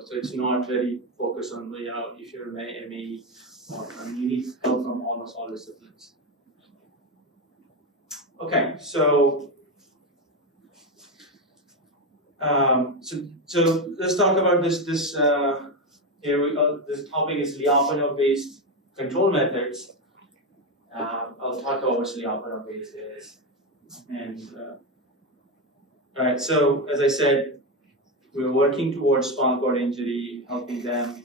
So it's not very focused on, if you're MAE or you need help from almost all disciplines. Okay, so let's talk about this. This topic is Lyapunov-based control methods. I'll talk about what Lyapunov-based is. And all right, so as I said, we're working towards spinal cord injury, helping them,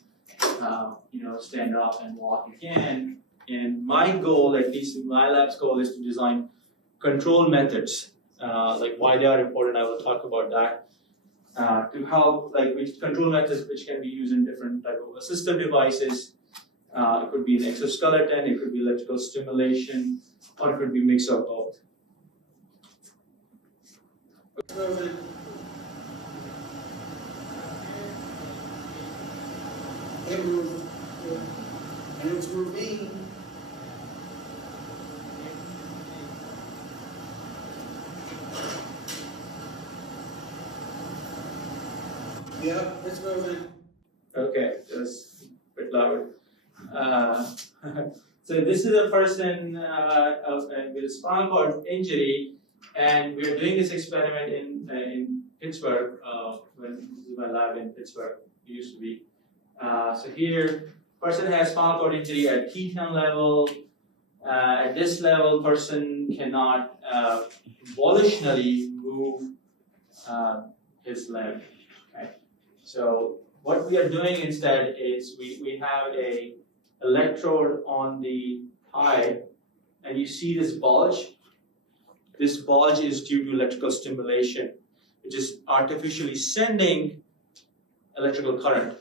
stand up and walk again. And my goal, at least my lab's goal, is to design control methods. Like why they are important, I will talk about that. To help, which control methods which can be used in different type of assistive devices. It could be an exoskeleton, it could be electrical stimulation, or it could be a mix of both. And it's moving. Yeah, it's moving. Okay, that's a bit loud. So this is a person with a spinal cord injury, and we are doing this experiment in Pittsburgh. This is my lab in Pittsburgh. It used to be. So here, person has spinal cord injury at T10 level. At this level, person cannot volitionally move his leg. Okay. So what we are doing instead is we have a electrode on the thigh, and you see this bulge. This bulge is due to electrical stimulation, which is artificially sending electrical current.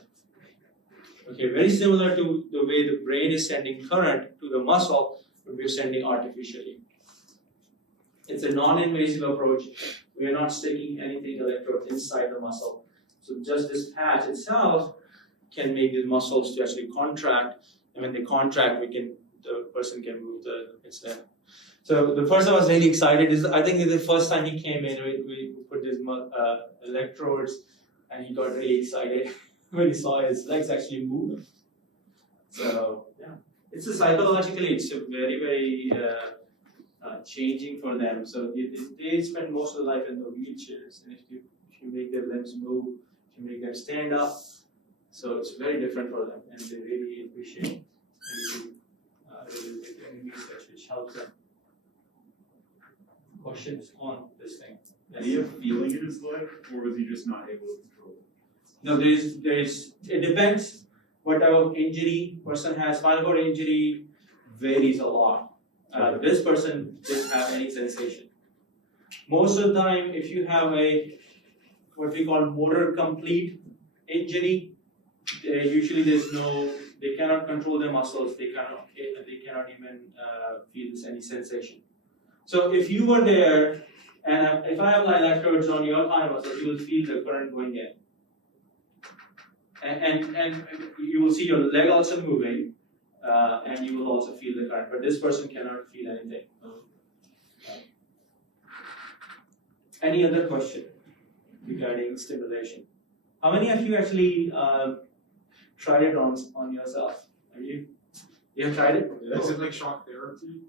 Okay, very similar to the way the brain is sending current to the muscle, but we're sending artificially. It's a non-invasive approach. We are not sticking anything electrode inside the muscle. So just this patch itself can make the muscles to actually contract, and when they contract, the person can move the. So the person was really excited. I think the first time he came in, we put these electrodes, and he got really excited when he saw his legs actually move. So yeah, it's psychologically, it's a very, very changing for them. So they spend most of their life in the wheelchairs, and if you make their limbs move, if you make them stand up, so it's very different for them, and they really appreciate it. And really research which helps them. Questions on this thing? Did he have feeling in his leg, or was he just not able to control it? No, it depends what type of injury person has. Spinal cord injury varies a lot. This person didn't have any sensation. Most of the time, if you have what we call motor complete injury, usually they cannot control their muscles. They cannot even feel any sensation. So if you were there, and if I apply electrodes on your thigh muscle, you will feel the current going in. And you will see your leg also moving, and you will also feel the current. But this person cannot feel anything. Any other question regarding stimulation? How many of you actually tried it on yourself? Have you? You have tried it? Is it like shock therapy?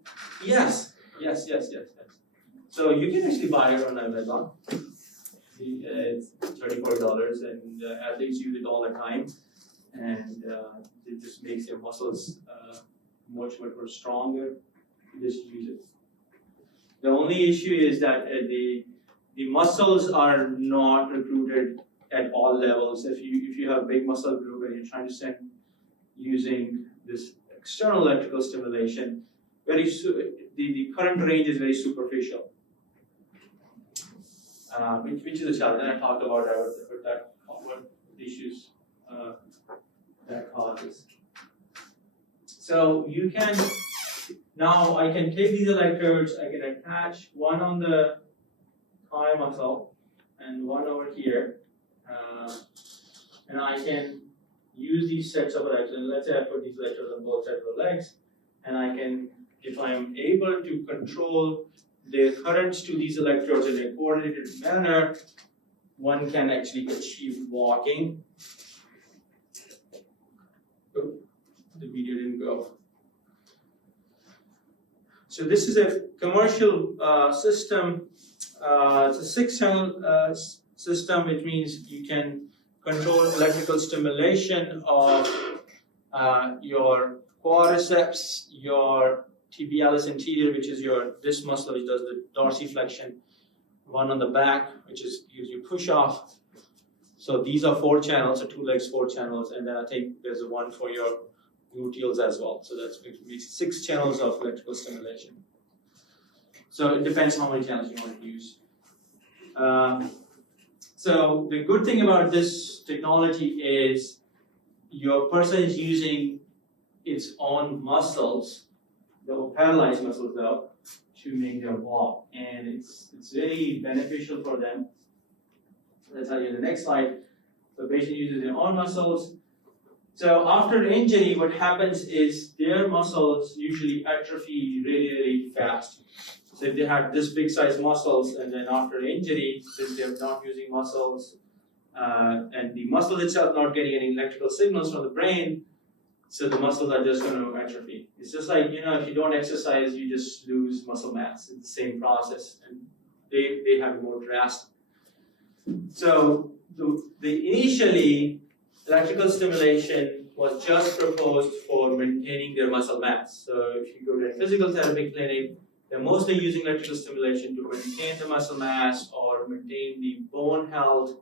Yes. So you can actually buy it on Amazon. It's $34, and athletes use it all the time, and it just makes your muscles much more stronger. You just use it. The only issue is that the muscles are not recruited at all levels. If you have a big muscle group and you're trying to send using this external electrical stimulation, the current range is very superficial. Which is a challenge, and I talked about what issues that causes. So you can, now I can take these electrodes, I can attach one on the thigh muscle and one over here, and I can use these sets of electrodes. Let's say I put these electrodes on both sides of the legs, and I can, if I'm able to control the currents to these electrodes in a coordinated manner, one can actually achieve walking the video didn't go. So this is a commercial system. It's a 6-channel system, which means you can control electrical stimulation of your quadriceps, your tibialis anterior, which is this muscle which does the dorsiflexion, one on the back, which gives you push off. So these are 4 channels, so 2 legs, 4 channels, and then I think there's one for your gluteals as well. So that's 6 channels of electrical stimulation. So it depends how many channels you want to use. So the good thing about this technology is your person is using its own muscles, the paralyzed muscles though, to make their walk, and it's very beneficial for them. Let's tell you in the next slide. The patient uses their own muscles. So after injury, what happens is their muscles usually atrophy really, really fast. So if they have this big size muscles, and then after injury, since they're not using muscles, and the muscle itself not getting any electrical signals from the brain, so the muscles are just going to atrophy. It's just like, if you don't exercise, you just lose muscle mass. It's the same process, and they have more drastic. So initially, electrical stimulation was just proposed for maintaining their muscle mass. So if you go to a physical therapy clinic, they're mostly using electrical stimulation to maintain the muscle mass or maintain the bone health,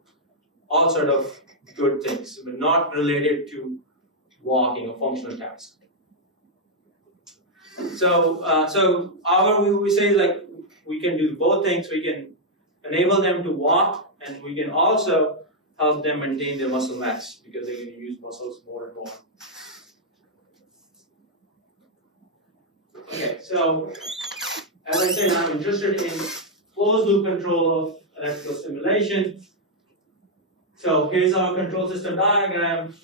all sort of good things, but not related to walking, a functional task. So we say like we can do both things. We can enable them to walk, and we can also help them maintain their muscle mass because they're going to use muscles more and more. Okay, so as I said, I'm interested in closed loop control of electrical stimulation. So here's our control system diagram.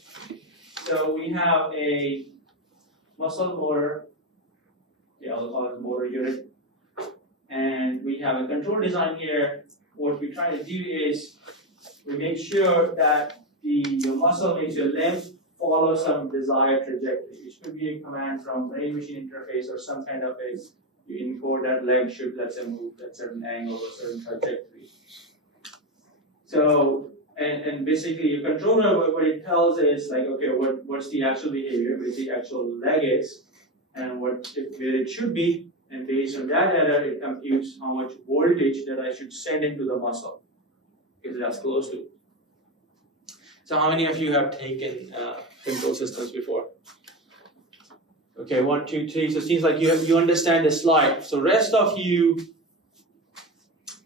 So we have a muscle motor, I'll call it motor unit, and we have a control design here. What we try to do is we make sure that your muscle makes your limb follow some desired trajectory. It could be a command from brain-machine interface or some kind of you encode that leg should, let's say, move at certain angle or certain trajectory. So, and basically your controller, what it tells is like, okay, what's the actual behavior, where the actual leg is, and where it should be, and based on that data, it computes how much voltage that I should send into the muscle, because that's close to. So how many of you have taken control systems before? Okay, 1, 2, 3. So it seems like you understand the slide. So rest of you,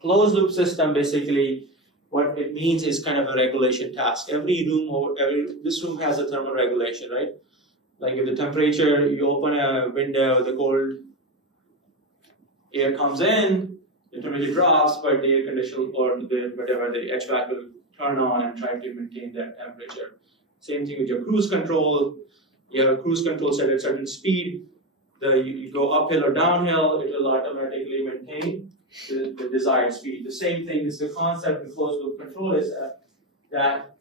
closed loop system basically, what it means is kind of a regulation task. This room has a thermal regulation, right? Like if the temperature, you open a window, the cold air comes in, the temperature drops, but the air conditioner or the HVAC will turn on and try to maintain that temperature. Same thing with your cruise control. You have a cruise control set at a certain speed. You go uphill or downhill, it will automatically maintain the desired speed. The same thing is the concept in closed loop control is that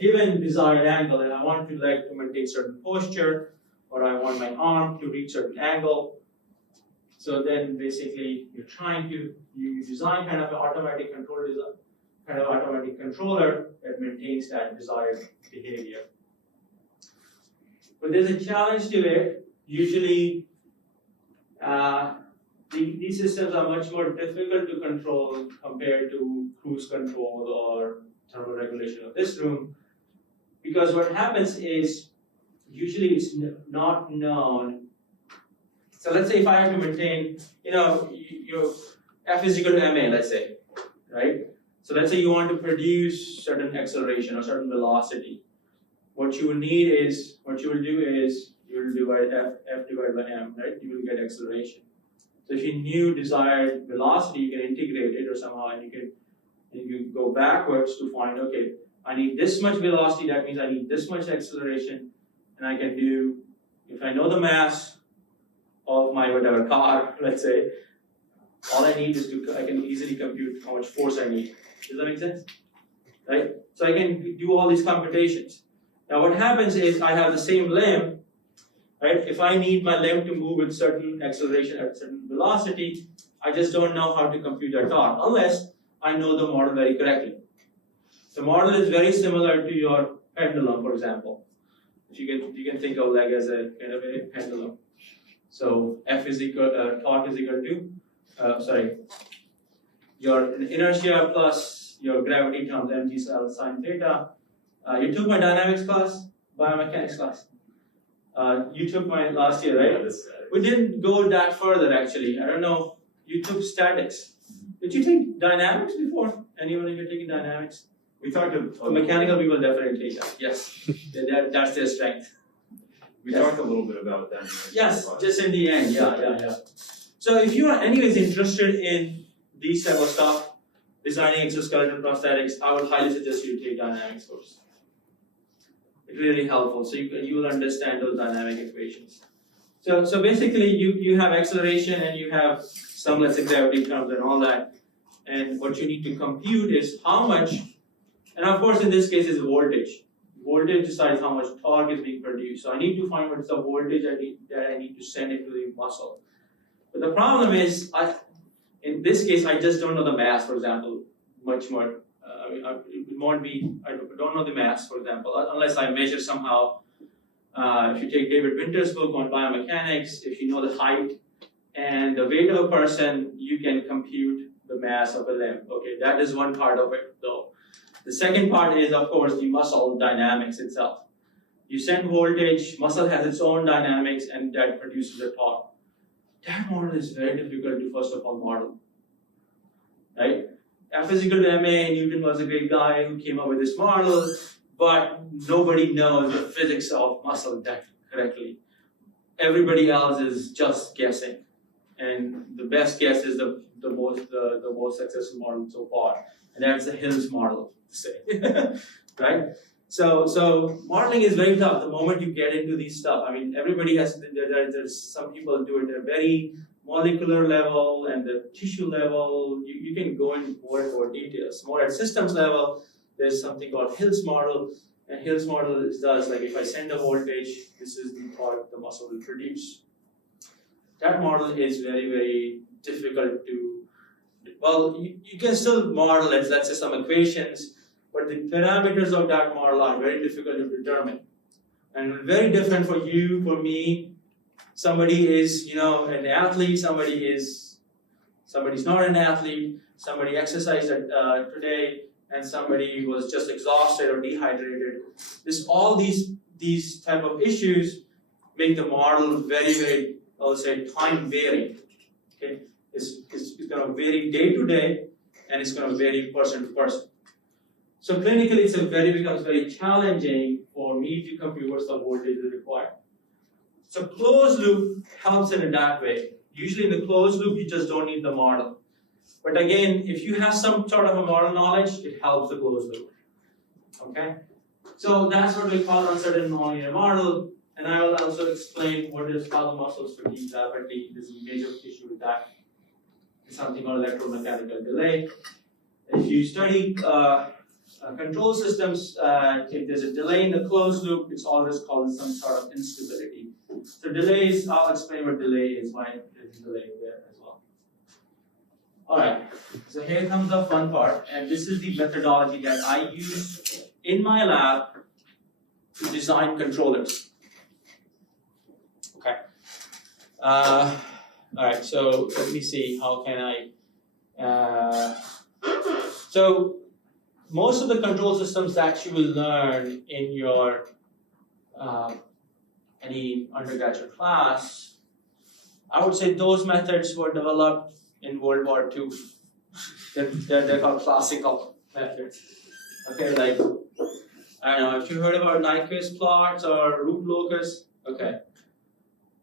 given desired angle, and I want the leg to maintain certain posture, or I want my arm to reach certain angle. So then basically you design kind of an automatic controller that maintains that desired behavior. But there's a challenge to it. Usually, these systems are much more difficult to control compared to cruise control or thermal regulation of this room, because what happens is usually it's not known. So let's say if I have to maintain, your F is equal to ma, let's say, right? So let's say you want to produce certain acceleration or certain velocity. What you will do is you will divide F divided by m, right? You will get acceleration. So if you knew desired velocity, you can integrate it or somehow, and you go backwards to find, okay, I need this much velocity, that means I need this much acceleration, and I can do, if I know the mass of my whatever car, let's say, all I need is I can easily compute how much force I need. Does that make sense? Right? So I can do all these computations. Now what happens is I have the same limb, right? If I need my limb to move with certain acceleration at certain velocity, I just don't know how to compute that torque unless I know the model very correctly. The model is very similar to your pendulum, for example. If you can think of like as a kind of a pendulum. So F is equal torque is equal to your inertia plus your gravity times mg sine theta. You took my dynamics class, biomechanics class. You took mine last year, right? Yeah, We didn't go that further actually. I don't know. You took statics. Did you take dynamics before? Anyone of you taking dynamics? We talked Mechanical people definitely take that. Yes, that's their strength. We talked a little bit about that. Yes, just in the end. Yeah. So if you are anyways interested in these type of stuff, designing exoskeleton prosthetics, I would highly suggest you take dynamics course. It's really helpful. So you will understand those dynamic equations. So basically you have acceleration and you have some, let's say, gravity terms and all that. And what you need to compute is how much, and of course in this case is voltage. Voltage decides how much torque is being produced. So I need to find what's the voltage that I need to send into the muscle. But the problem is, in this case, I just don't know the mass, for example, much more. I don't know the mass, for example, unless I measure somehow. If you take David Winter's book on biomechanics, if you know the height and the weight of a person, you can compute the mass of a limb. Okay, that is one part of it, though. The second part is, of course, the muscle dynamics itself. You send voltage, muscle has its own dynamics, and that produces a torque. That model is very difficult to, first of all, model. Right? F is equal to ma, Newton was a great guy who came up with this model, but nobody knows the physics of muscle that correctly. Everybody else is just guessing. And the best guess is the most successful model so far. And that's the Hills model, to say. Right? So modeling is very tough the moment you get into these stuff. I mean, everybody has, there's some people do it at a very molecular level and the tissue level. You can go into more and more details. More at systems level, there's something called Hills model. And Hills model does, like, if I send a voltage, this is the torque the muscle will produce. That model is very, very difficult to, well, you can still model it, let's say some equations, but the parameters of that model are very difficult to determine. And very different for you, for me. Somebody is, an athlete, somebody's not an athlete, somebody exercised today, and somebody was just exhausted or dehydrated. All these type of issues make the model very, very, I would say, time varying. Okay, it's going to vary day to day, and it's going to vary person to person. So clinically, it becomes very challenging for me to compute what's the voltage required. So closed loop helps in that way. Usually in the closed loop, you just don't need the model. But again, if you have some sort of a model knowledge, it helps the closed loop. Okay? So that's what we call uncertain nonlinear model. And I will also explain what is how the muscles fatigue rapidly. There's a major issue with that. It's something called electromechanical delay. If you study control systems, if there's a delay in the closed loop, it's always called some sort of instability. So delays, I'll explain what delay is, why there's a delay there as well. Alright, so here comes the fun part, and this is the methodology that I use in my lab to design controllers. Okay. Alright, so let me see, how can I... So most of the control systems that you will learn in your any undergraduate class, I would say those methods were developed in World War II. They're called classical methods. Okay, like, I don't know if you heard about Nyquist plots or root locus. Okay,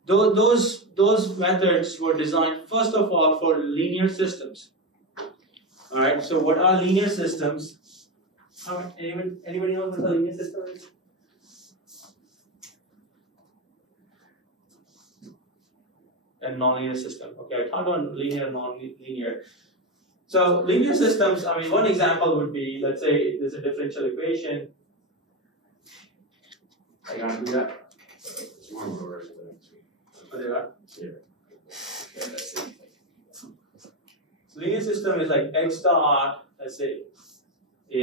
those methods were designed first of all for linear systems. All right, so what are linear systems? Anybody knows what a linear system is? A nonlinear system. Okay, I talked about linear and non-linear. So linear systems, I mean, one example would be, let's say there's a differential equation. I can't do that. Oh, they are? Here. Okay, let's see. So linear system is like x dot, let's say,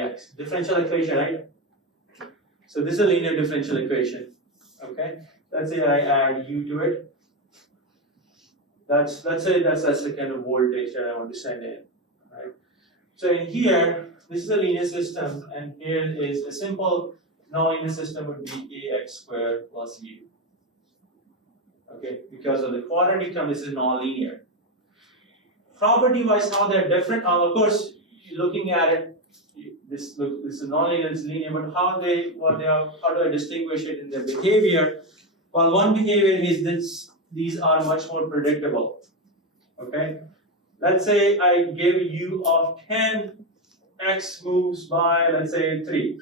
ax. Differential equation, right? So this is a linear differential equation. Okay? Let's say I add u to it. Let's say that's the kind of voltage that I want to send in. Right? So in here, this is a linear system, and here is a simple nonlinear system would be ax squared plus u. Okay, because of the quadratic term, this is nonlinear. Property-wise, how they're different? Of course, looking at it, this is nonlinear, it's linear, but how do I distinguish it in their behavior? Well, one behavior is this: these are much more predictable. Okay, let's say I give u of 10, x moves by, let's say, 3.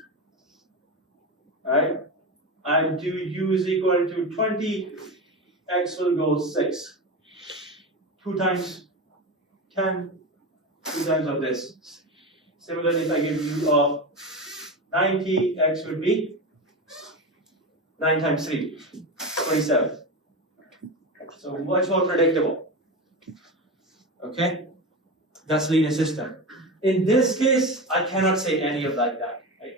Right? I do u is equal to 20, x will go 6. 2 times 10, 2 times of this. Similarly, if I give u of 90, x would be 9 times 3, 27. So much more predictable. Okay? That's linear system. In this case, I cannot say any of like that. Right?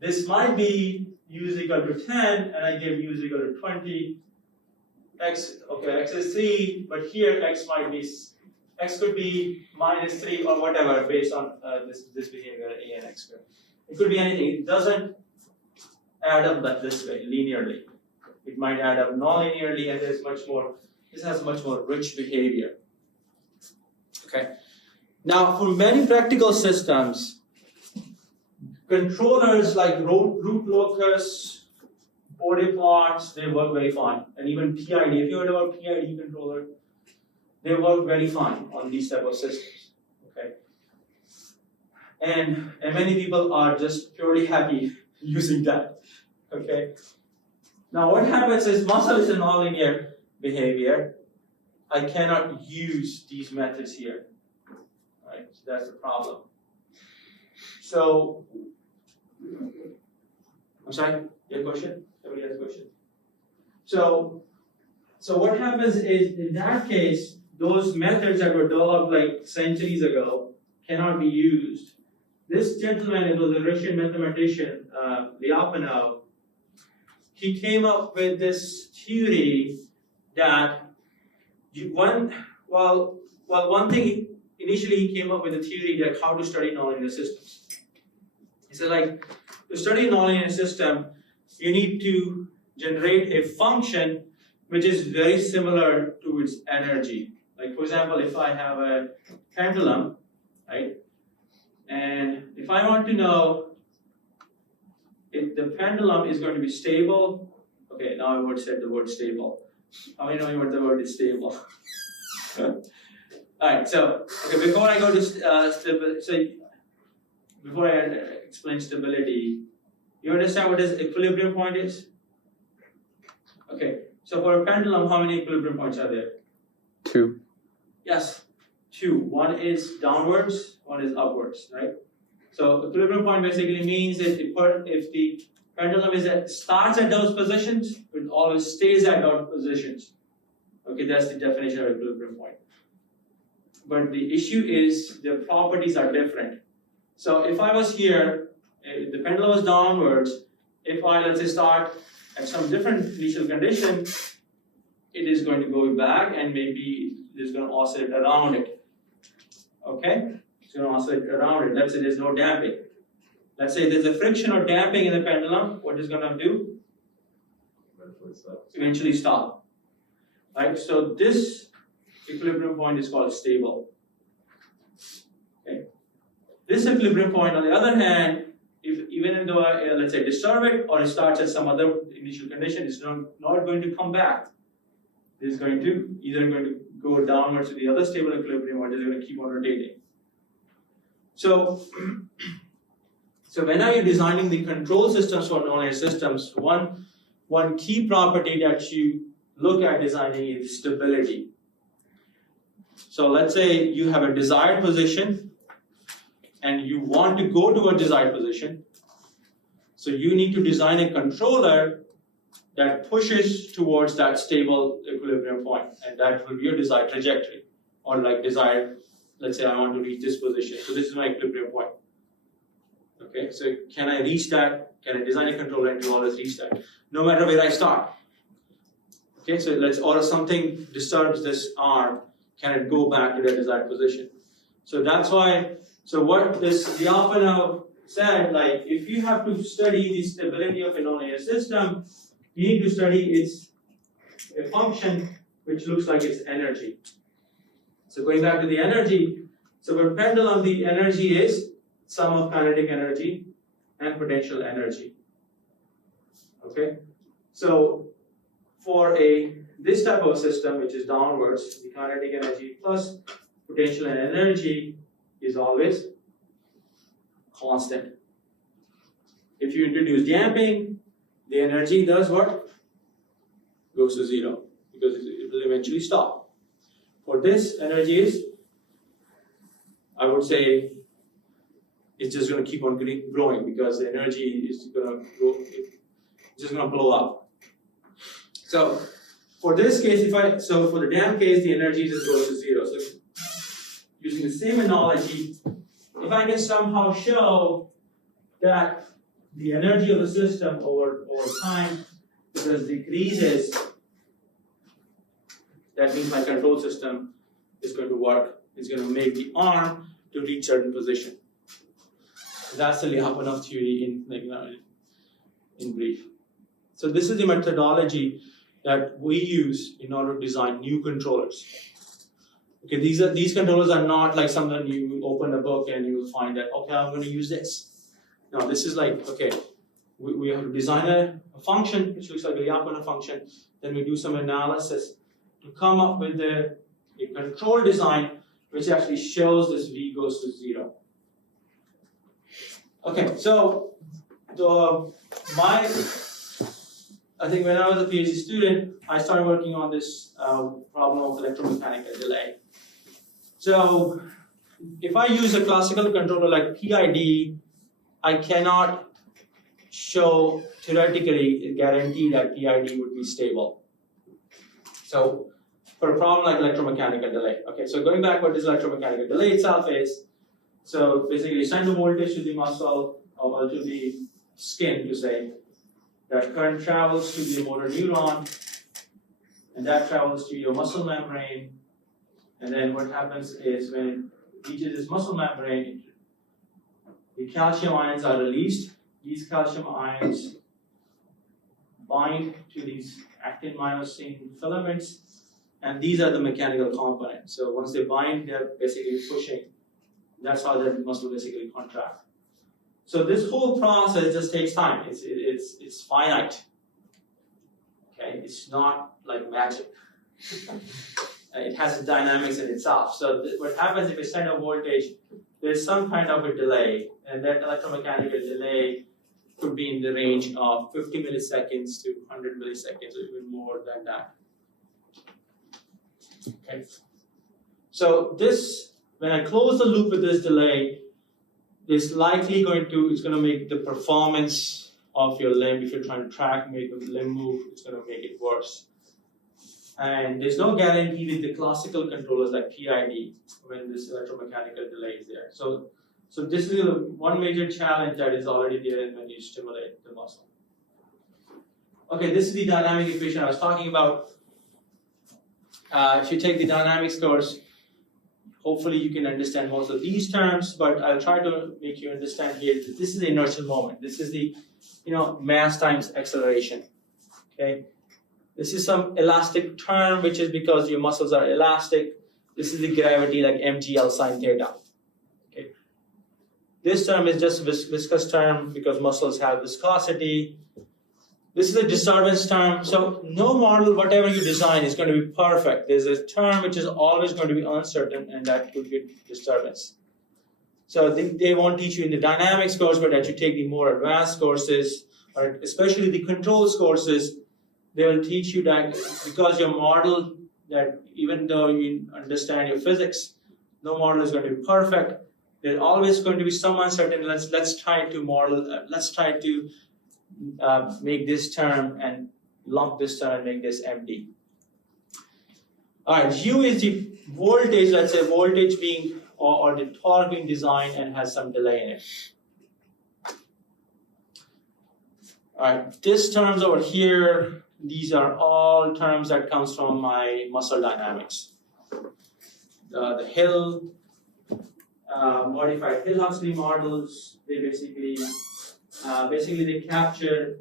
This might be u is equal to 10, and I give u is equal to 20. X is 3, but here x could be minus 3 or whatever based on this behavior a and x squared. It could be anything. It doesn't add up like this way linearly. It might add up non-linearly, and this has much more rich behavior. Okay. Now, for many practical systems, controllers like root locus, body plots, they work very fine. And even PID, if you heard about PID controller, they work very fine on these type of systems. Okay. And many people are just purely happy using that. Okay. Now what happens is muscle is a nonlinear behavior. I cannot use these methods here. Right? So that's the problem. So I'm sorry, you have a question? Somebody has a question? So what happens is, in that case, those methods that were developed like centuries ago cannot be used. This gentleman, it was a Russian mathematician, Lyapunov, he came up with this theory that one thing, initially he came up with a theory that how to study nonlinear systems. He said, like, to study a nonlinear system, you need to generate a function which is very similar to its energy. Like, for example, if I have a pendulum, right, and if I want to know if the pendulum is going to be stable, okay, now I would say the word stable. How many know what the word is stable? Alright, so, okay, before I go to stability, before I explain stability, you understand what this equilibrium point is? Okay, so for a pendulum, how many equilibrium points are there? 2. Yes, 2. One is downwards, one is upwards, right? So equilibrium point basically means that if the pendulum starts at those positions, it always stays at those positions. Okay, that's the definition of equilibrium point. But the issue is the properties are different. So if I was here, the pendulum was downwards, if I, let's say, start at some different initial condition, it is going to go back and maybe it is going to oscillate around it. Okay? It's going to oscillate around it. Let's say there's no damping. Let's say there's a friction or damping in the pendulum. What is going to do? Eventually stop. Right? So this equilibrium point is called stable. Okay? This equilibrium point, on the other hand, even though I, let's say, disturb it or it starts at some other initial condition, it's not going to come back. It's going to either going to go downwards to the other stable equilibrium or it's going to keep on rotating. So when are you designing the control systems for nonlinear systems, one key property that you look at designing is stability. So let's say you have a desired position and you want to go to a desired position. So you need to design a controller that pushes towards that stable equilibrium point, and that will be your desired trajectory, or like desired, let's say I want to reach this position, so this is my equilibrium point. Okay, so can I reach that? Can I design a controller and to always reach that, no matter where I start? Okay, so or something disturbs this arm, can it go back to the desired position? So that's why, so what this Lyapunov said, like if you have to study the stability of a nonlinear system, you need to study a function which looks like its energy. So going back to the energy, so for pendulum, the energy is sum of kinetic energy and potential energy. Okay, so for this type of system, which is downwards, the kinetic energy plus potential and energy is always constant. If you introduce damping, the energy does what? Goes to zero, because it will eventually stop. For this, energy is, I would say, it's just going to keep on growing, because the energy is going to go, it's just going to blow up. So for this case, so for the damp case, the energy just goes to zero. So using the same analogy, if I can somehow show that the energy of the system over time just decreases, that means my control system is going to work. It's going to make the arm to reach certain position. That's the Lyapunov theory in brief. So this is the methodology that we use in order to design new controllers. Okay, these controllers are not like something you open a book and you will find that, okay, I'm going to use this. No, this is like, okay, we have to design a function which looks like a Lyapunov function, then we do some analysis to come up with a control design which actually shows this V goes to zero. Okay, so I think when I was a PhD student, I started working on this problem of electromechanical delay. So if I use a classical controller like PID, I cannot show theoretically guarantee that PID would be stable. So for a problem like electromechanical delay. Okay, so going back, what this electromechanical delay itself is, so basically send the voltage to the muscle or to the skin to say that current travels to the motor neuron, and that travels to your muscle membrane, and then what happens is when it reaches this muscle membrane, the calcium ions are released. These calcium ions bind to these actin-myosin filaments, and these are the mechanical components. So once they bind, they're basically pushing. That's how the muscle basically contracts. So this whole process just takes time. It's finite. Okay, it's not like magic. It has its dynamics in itself. So what happens if you send a voltage, there's some kind of a delay, and that electromechanical delay could be in the range of 50 milliseconds to 100 milliseconds, or even more than that. Okay. So this, when I close the loop with this delay, it's likely going to make the performance of your limb, if you're trying to make the limb move, it's going to make it worse. And there's no guarantee with the classical controllers like PID when this electromechanical delay is there. So this is one major challenge that is already there when you stimulate the muscle. Okay, this is the dynamic equation I was talking about. If you take the dynamics course, hopefully you can understand most of these terms, but I'll try to make you understand here that this is the inertial moment. This is the mass times acceleration. Okay. This is some elastic term, which is because your muscles are elastic. This is the gravity, like mgl sine theta. Okay. This term is just viscous term because muscles have viscosity. This is a disturbance term. So no model, whatever you design, is going to be perfect. There's a term which is always going to be uncertain, and that could be disturbance. So they won't teach you in the dynamics course, but as you take the more advanced courses, or especially the controls courses, they will teach you that because your model, that even though you understand your physics, no model is going to be perfect. There's always going to be some uncertainty. Let's try to model. Let's try to make this term and lump this term and make this empty. All right, U is the voltage, let's say voltage being, or the torque being designed and has some delay in it. All right, these terms over here, these are all terms that comes from my muscle dynamics. The Hill, modified Hill-Huxley models, they basically they capture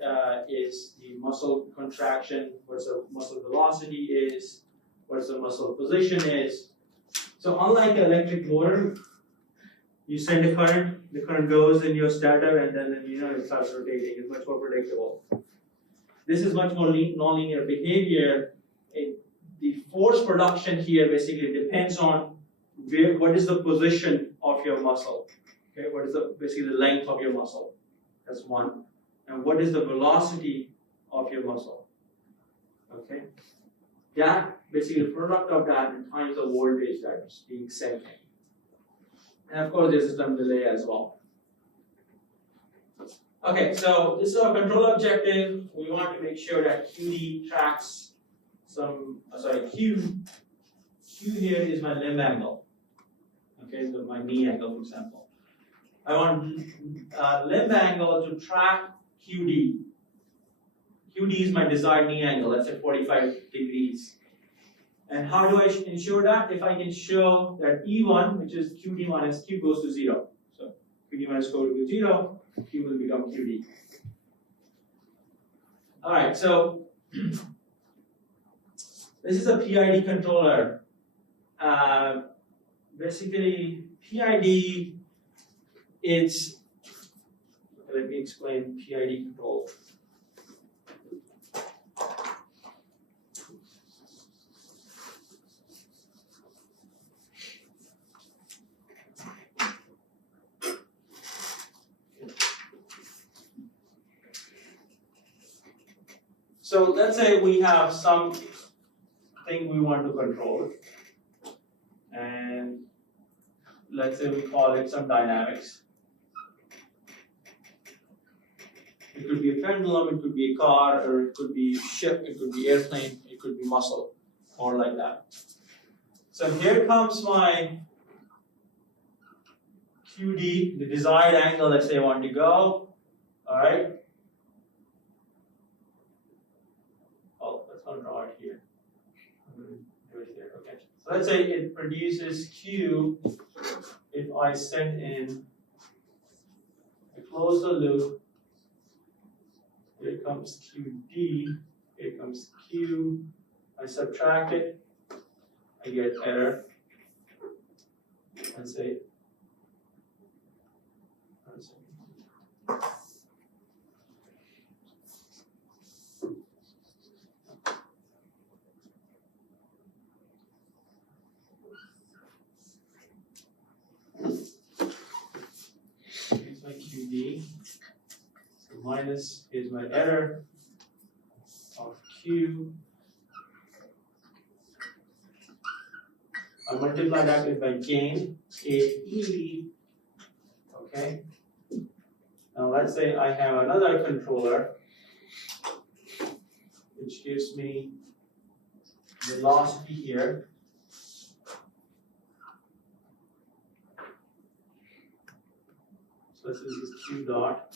is the muscle contraction, what the muscle velocity is, what the muscle position is. So unlike the electric motor, you send a current, the current goes in your stator, and then it starts rotating. It's much more predictable. This is much more nonlinear behavior. The force production here basically depends on what is the position of your muscle. Okay, what is basically the length of your muscle? That's one. And what is the velocity of your muscle? Okay, that basically the product of that and times the voltage that is being sent in. And of course, there's some delay as well. Okay, so this is our control objective. We want to make sure that QD tracks some, Q here is my limb angle. Okay, so my knee angle, for example. I want limb angle to track QD. QD is my desired knee angle, let's say 45 degrees. And how do I ensure that? If I can show that E1, which is QD minus Q, goes to 0. So QD minus Q goes to 0, Q will become QD. All right, so this is a PID controller. Basically, PID is, let me explain PID control. So let's say we have something we want to control, and let's say we call it some dynamics. It could be a pendulum, it could be a car, or it could be a ship, it could be airplane, it could be muscle, or like that. So here comes my QD, the desired angle, let's say I want to go, all right? I'll draw it here. Do it here. Okay. So let's say it produces Q if I send in, I close the loop. Here comes QD. Here comes Q. I subtract it. I get error. And say. Here's my QD. So minus is my error of Q. I'll multiply that with my gain, KE. Okay. Now let's say I have another controller which gives me velocity here. So this is Q dot.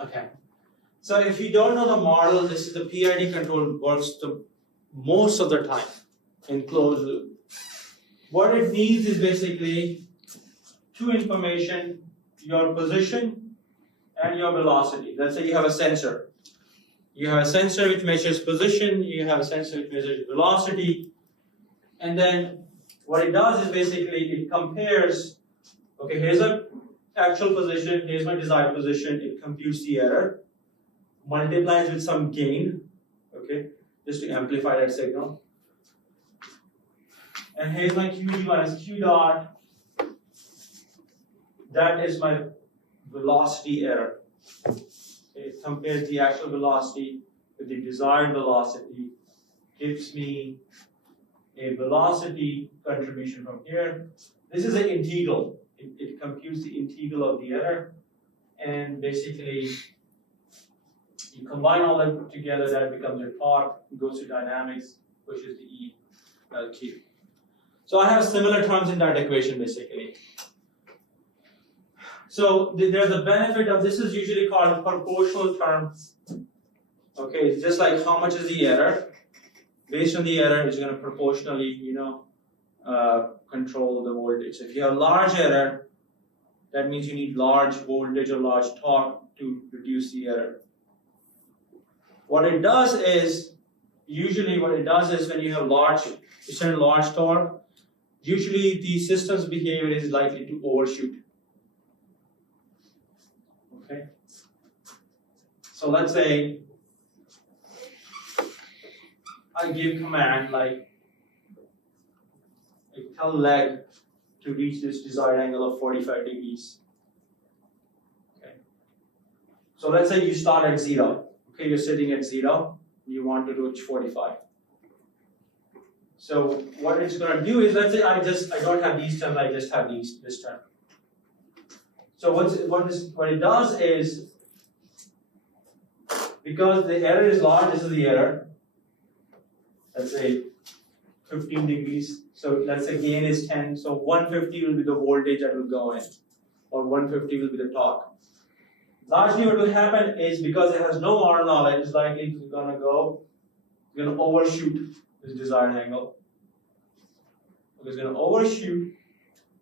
Okay. So if you don't know the model, this is the PID control works the most of the time in closed loop. What it needs is basically two information. your position and your velocity. Let's say you have a sensor. You have a sensor which measures position, you have a sensor which measures velocity, and then what it does is basically it compares, okay, here's an actual position, here's my desired position, it computes the error, multiplies with some gain, okay, just to amplify that signal. And here's my QD minus Q dot. That is my velocity error. It compares the actual velocity with the desired velocity, gives me a velocity contribution from here. This is an integral. It computes the integral of the error, and basically you combine all that together, that becomes your torque, goes to dynamics, pushes the E Q. So I have similar terms in that equation basically. So there's a benefit of this, is usually called a proportional term. Okay, it's just like how much is the error. Based on the error, it's going to proportionally, control the voltage. So if you have large error, that means you need large voltage or large torque to reduce the error. What it does is, usually what it does is when you have large torque, usually the system's behavior is likely to overshoot. Okay. So let's say I give command like I tell leg to reach this desired angle of 45 degrees. Okay. So let's say you start at 0. Okay, you're sitting at 0. You want to reach 45. So what it's going to do is, let's say I don't have these terms. I just have this term. So what it does is, because the error is large, this is the error. Let's say 15 degrees. So let's say gain is 10. So 150 will be the voltage that will go in, or 150 will be the torque. Largely what will happen is, because it has no R knowledge, it's likely it's going to overshoot this desired angle. It's going to overshoot.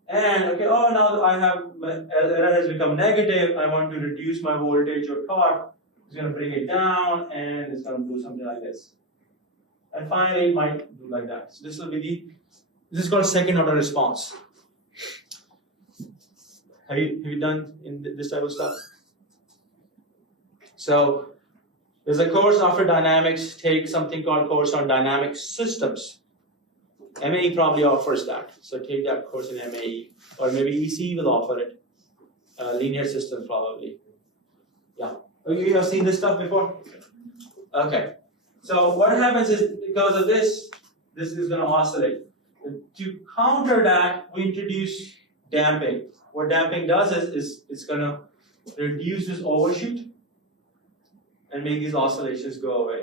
And okay, oh, now I have, error has become negative, I want to reduce my voltage or torque. It's going to bring it down, and it's going to do something like this. And finally, it might do like that. So this is called second order response. Have you done in this type of stuff? So there's a course after dynamics, take something called course on dynamic systems. MAE probably offers that, so take that course in MAE, or maybe ECE will offer it. Linear systems probably. Yeah. Oh, you have seen this stuff before? Okay. So what happens is, because of this is going to oscillate. To counter that, we introduce damping. What damping does is it's going to reduce this overshoot and make these oscillations go away.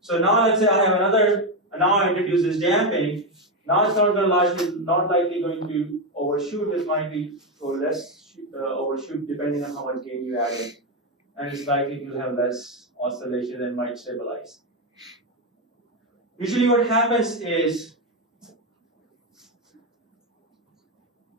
So now let's say I have now I introduce this damping. Now it's not likely going to overshoot. It might be or less overshoot depending on how much gain you add in. And it's likely to have less oscillation and might stabilize. Usually what happens is,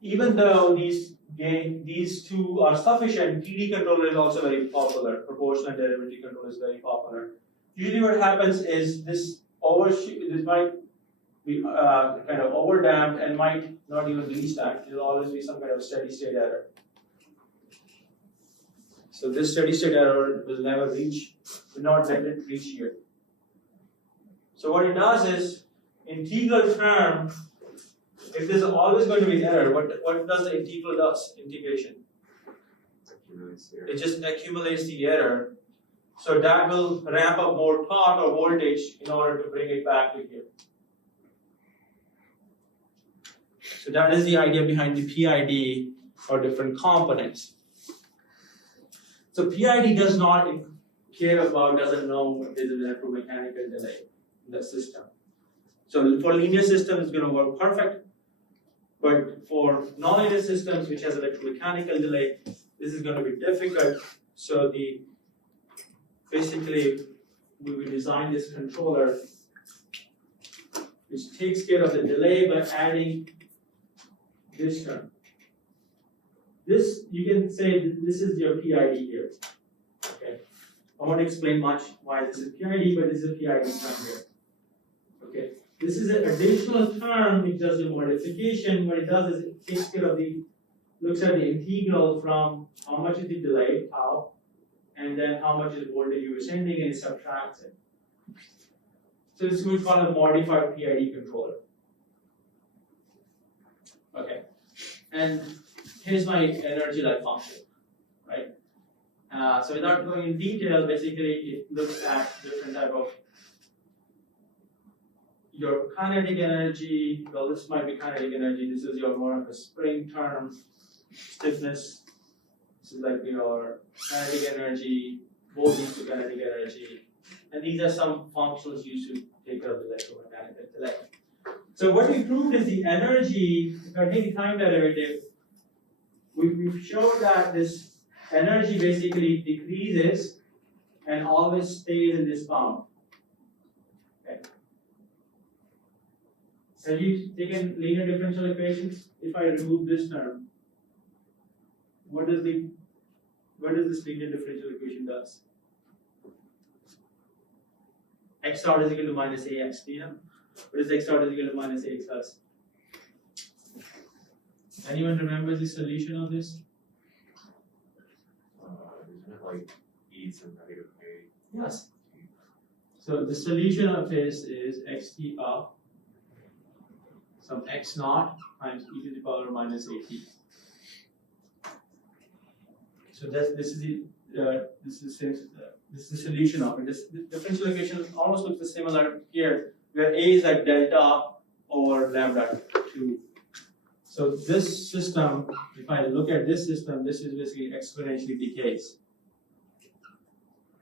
even though these two are sufficient, PD controller is also very popular. Proportional derivative controller is very popular. Usually what happens is this might be kind of overdamped and might not even reach that. There will always be some kind of steady state error. So this steady state error will never reach, will not let it reach here. So what it does is, integral term, if there's always going to be error, what does the integral does? Integration. It just accumulates the error. So that will ramp up more torque or voltage in order to bring it back to here. So that is the idea behind the PID or different components. So PID doesn't know what is an electromechanical delay in the system. So for linear systems, it's going to work perfect. But for nonlinear systems, which has electromechanical delay, this is going to be difficult. So basically, we will design this controller which takes care of the delay by adding this term. this, you can say this is your PID here. Okay. I won't explain much why this is PID, but this is a PID term here. Okay. This is an additional term which does the modification. What it does is it takes care of looks at the integral from how much is the delay, tau, and then how much is the voltage you were sending, and it subtracts it. So this is what we call a modified PID controller. Okay. And here's my energy like function, right? So without going in detail, basically it looks at different type of your kinetic energy. Well, this might be kinetic energy. This is your more of a spring term, stiffness. This is like your kinetic energy, voltage to kinetic energy, and these are some functions used to take care of the electromechanical delay. So what we proved is the energy. If I take the time derivative, we've showed that this energy basically decreases and always stays in this bound. Okay. Have you taken linear differential equations? If I remove this term, what does this linear differential equation does? X dot is equal to minus ax. Do you know? What is x dot is equal to minus ax does? Anyone remember the solution of this? Isn't it like e to negative a? Yes. So the solution of this is xt of some x naught times e to the power minus at. So this is the solution of it. This differential equation almost looks similar here, where a is like delta over lambda 2. So this system, if I look at this system, this is basically exponentially decays.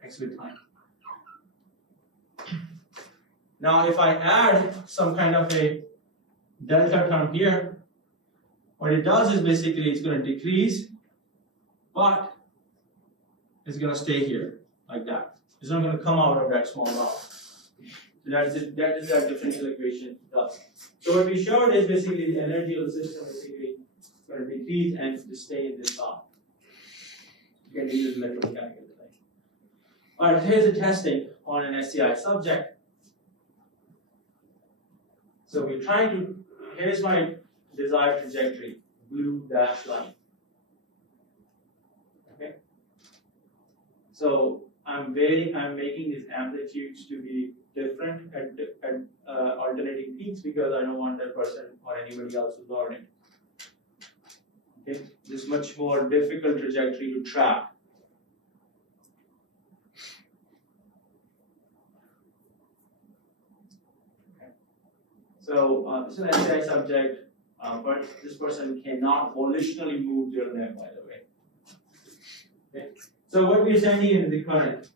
X with time. Now if I add some kind of a delta term here, what it does is basically it's going to decrease, but it's going to stay here like that. It's not going to come out of that small bound. So that is that differential equation does. So what we showed is basically the energy of the system is basically going to decrease and to stay in this bound. You can use electromechanical delay. Alright, here's the testing on an SCI subject. So we're trying to, here's my desired trajectory, blue dashed line. Okay. So I'm making these amplitudes to be different at alternating peaks because I don't want that person or anybody else to learn it. Okay, this is much more difficult trajectory to track. Okay. So this is an SCI subject, but this person cannot volitionally move their limb, by the way. Okay. So what we're sending in the current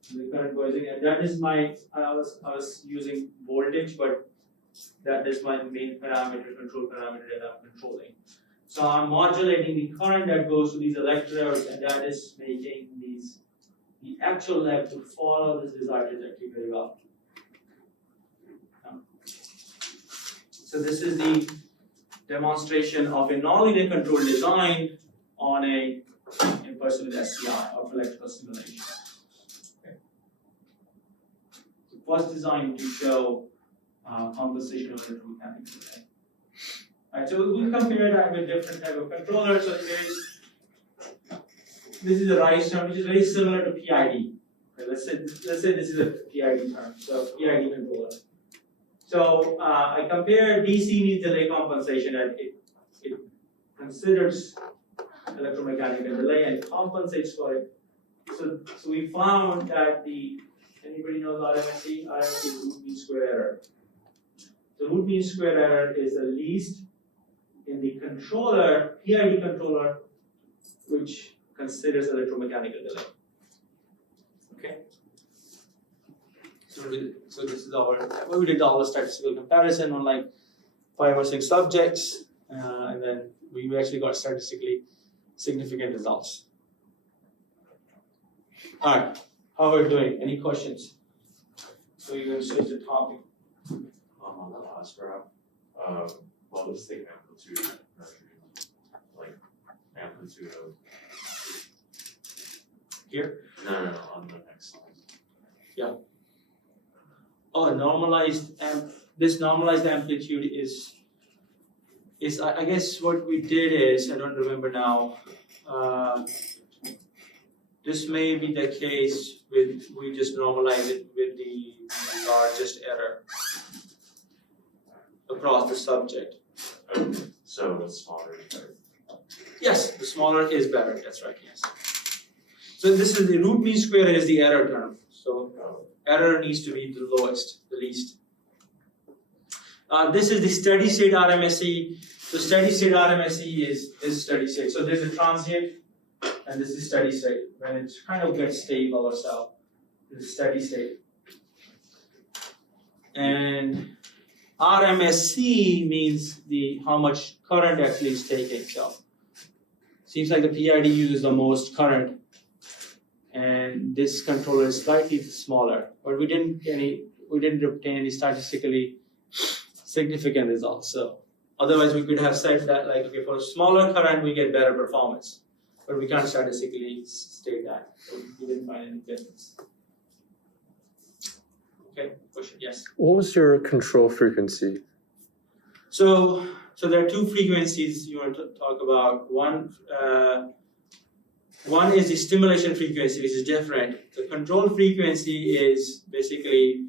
goes in, and that is my, I was using voltage, but that is my main parameter, control parameter that I'm controlling. So I'm modulating the current that goes to these electrodes, and that is making the actual leg to follow this desired trajectory very well. So this is the demonstration of a nonlinear control design on a person with SCI of electrical stimulation. Okay. So first designed to show compensation of electromechanical delay. Alright, so we'll compare that with different type of controllers. So this is a rise term, which is very similar to PID. Okay, let's say this is a PID term, so PID controller. So I compare DC needs delay compensation, and it considers electromechanical delay and compensates for it. So we found that anybody knows RMSE? RMSE is root mean square error. So root mean square error is the least in the controller, PID controller, which considers electromechanical delay. Okay. So this is we did all the statistical comparison on like 5 or 6 subjects, and then we actually got statistically significant results. All right, how are we doing? Any questions? So you're going to switch the topic. On the last graph, well, this thing amplitude measuring like amplitude magnitude of, Here? no, on the next slide. Oh, this normalized amplitude is I guess what we did is, I don't remember now, this may be the case with, we just normalize it with the largest error across the subject. Okay, so it's smaller is better. Yes, the smaller is better, that's right, yes. So this is the root mean square is the error term. So error needs to be the lowest, the least. This is the steady state RMSE. So steady state RMSE is steady state. So there's a transient and this is steady state. When it kind of gets stable or so, this is steady state. And RMSE means how much current actually is taking. So seems like the PID uses the most current, and this controller is slightly smaller. But we didn't obtain any statistically significant results. So otherwise we could have said that, like, okay, for a smaller current we get better performance, but we can't statistically state that. So we didn't find any difference. Okay, question, yes. What was your control frequency? So there are two frequencies you want to talk about. One is the stimulation frequency, which is different. The control frequency is basically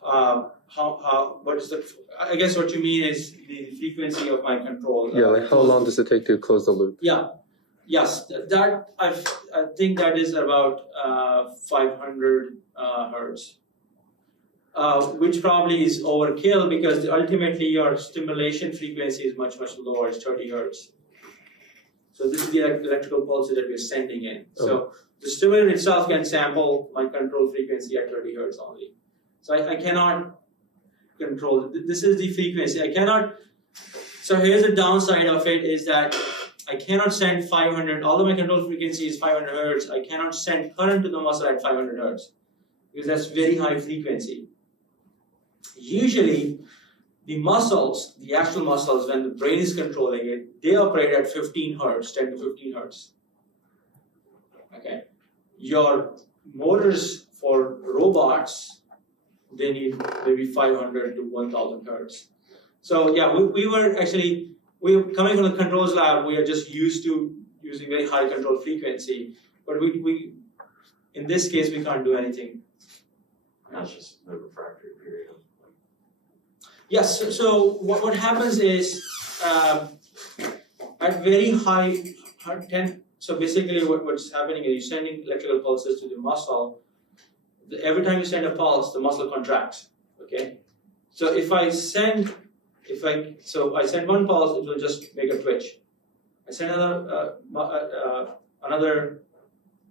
what is the, I guess what you mean is the frequency of my control. Yeah, like how long does it take to close the loop? Yeah, yes, that I think that is about 500 hertz. Which probably is overkill because ultimately your stimulation frequency is much lower, it's 30 hertz. So this is the electrical pulses that we're sending in. So the stimulator itself can sample my control frequency at 30 hertz only. So I cannot control, this is the frequency. I cannot, so here's the downside of it is that I cannot send 500, although my control frequency is 500 hertz, I cannot send current to the muscle at 500 hertz because that's very high frequency. Usually, the muscles, the actual muscles, when the brain is controlling it, they operate at 15 hertz, 10 to 15 hertz. Okay. Your motors for robots, they need maybe 500 to 1000 hertz. So yeah, we were coming from the controls lab, we are just used to using very high control frequency, but we in this case, we can't do anything. That's just the refractory period. Yes, so what happens is at very high, so basically what's happening is you're sending electrical pulses to the muscle. Every time you send a pulse, the muscle contracts, okay? So I send one pulse, it will just make a twitch. I send another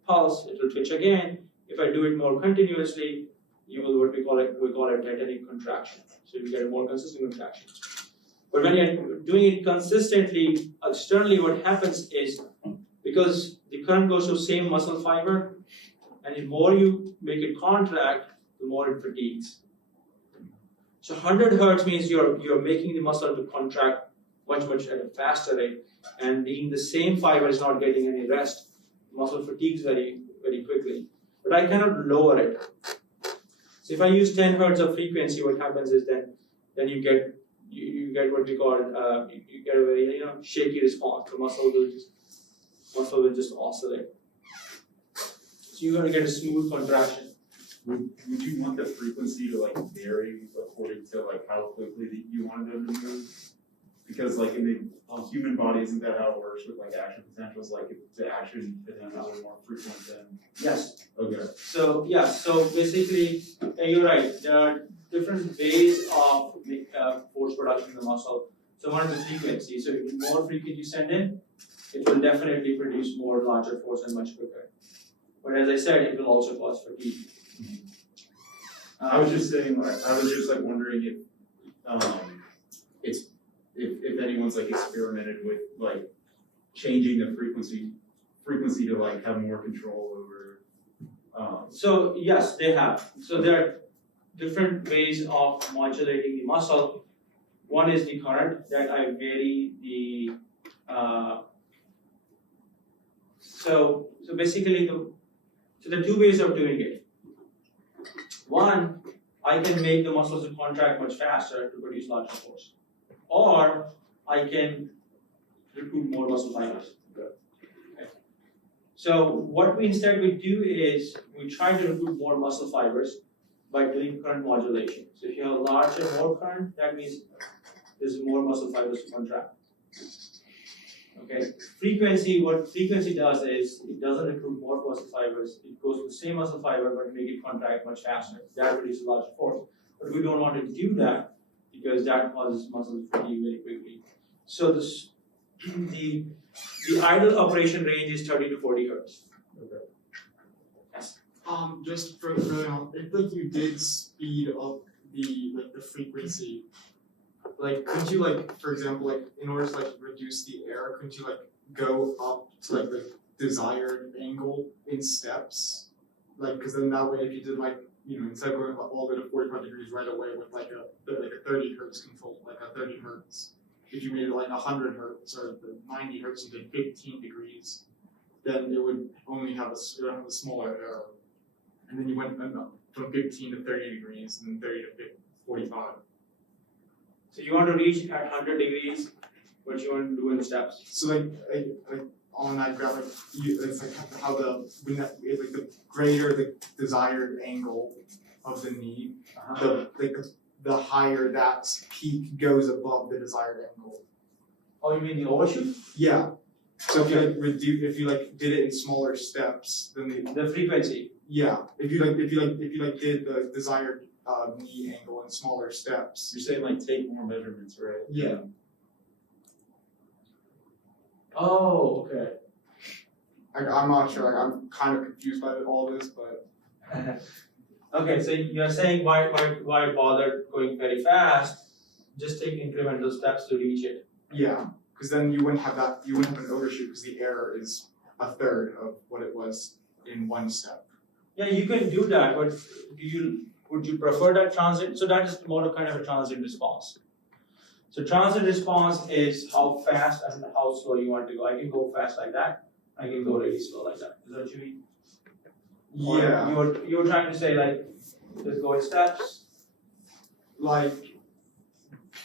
pulse, it will twitch again. If I do it more continuously, you will we call it titanic contraction. So you get a more consistent contraction. But when you're doing it consistently, externally what happens is, because the current goes to the same muscle fiber, and the more you make it contract, the more it fatigues. So 100 hertz means you're making the muscle to contract much at a faster rate, and being the same fiber is not getting any rest, the muscle fatigues very quickly. But I cannot lower it. So if I use 10 hertz of frequency, what happens is then you get what we call you get a very shaky response. The muscle will just oscillate. So you're going to get a smooth contraction. Would you want the frequency to like vary according to like how quickly you wanted them to move? Because like in the human body, isn't that how it works with like action potentials? Like the action potentials are more frequent than. Yes. Okay. So yeah. So basically, you're right. There are different ways of force production in the muscle. So one is the frequency. So if the more frequency you send in, it will definitely produce more larger force and much quicker. But as I said, it will also cause fatigue. I was just saying, like, I was just like wondering if anyone's like experimented with like changing the frequency to like have more control over. So yes, they have. So there are different ways of modulating the muscle. One is the current that I vary So basically there are two ways of doing it. One, I can make the muscles contract much faster to produce larger force, or I can recruit more muscle fibers. Okay. So what we instead do is we try to recruit more muscle fibers by doing current modulation. So if you have a larger, more current, that means there's more muscle fibers to contract. Okay. What frequency does is it doesn't recruit more muscle fibers. It goes to the same muscle fiber but make it contract much faster. That produces larger force. But we don't want to do that because that causes muscle fatigue very quickly. So the idle operation range is 30 to 40 hertz. Okay. Yes. Just further on, if like you did speed up the frequency, like could you like, for example, like in order to like reduce the error, couldn't you like go up to like the desired angle in steps? Like, because then that way, if you did like, you know, instead of going all the way to 45 degrees right away with like a 30 hertz control, like a 30 hertz, if you made it like 100 hertz or the 90 hertz and did 15 degrees, then it would only have a smaller error. And then you went from 15 to 30 degrees and then 30 to 45. So you want to reach at 100 degrees, what you want to do in the steps. So like on that graph, it's like how the greater the desired angle of the knee, the higher that peak goes above the desired angle. Oh, you mean the overshoot? Yeah. So if you did it in smaller steps, then The frequency. yeah. If you did the desired knee angle in smaller steps. You're saying like take more measurements, right? Yeah. Oh, okay. I'm not sure. Like, I'm kind of confused by all this, but Okay, so you're saying why bother going very fast? Just take incremental steps to reach it. yeah, because then you wouldn't have an overshoot because the error is a third of what it was in one step. Yeah, you can do that, but would you prefer that transient? So that is more of kind of a transient response. So transient response is how fast and how slow you want to go. I can go fast like that. I can go really slow like that. Is that what you mean? Or Yeah. You were trying to say like, just go in steps. Like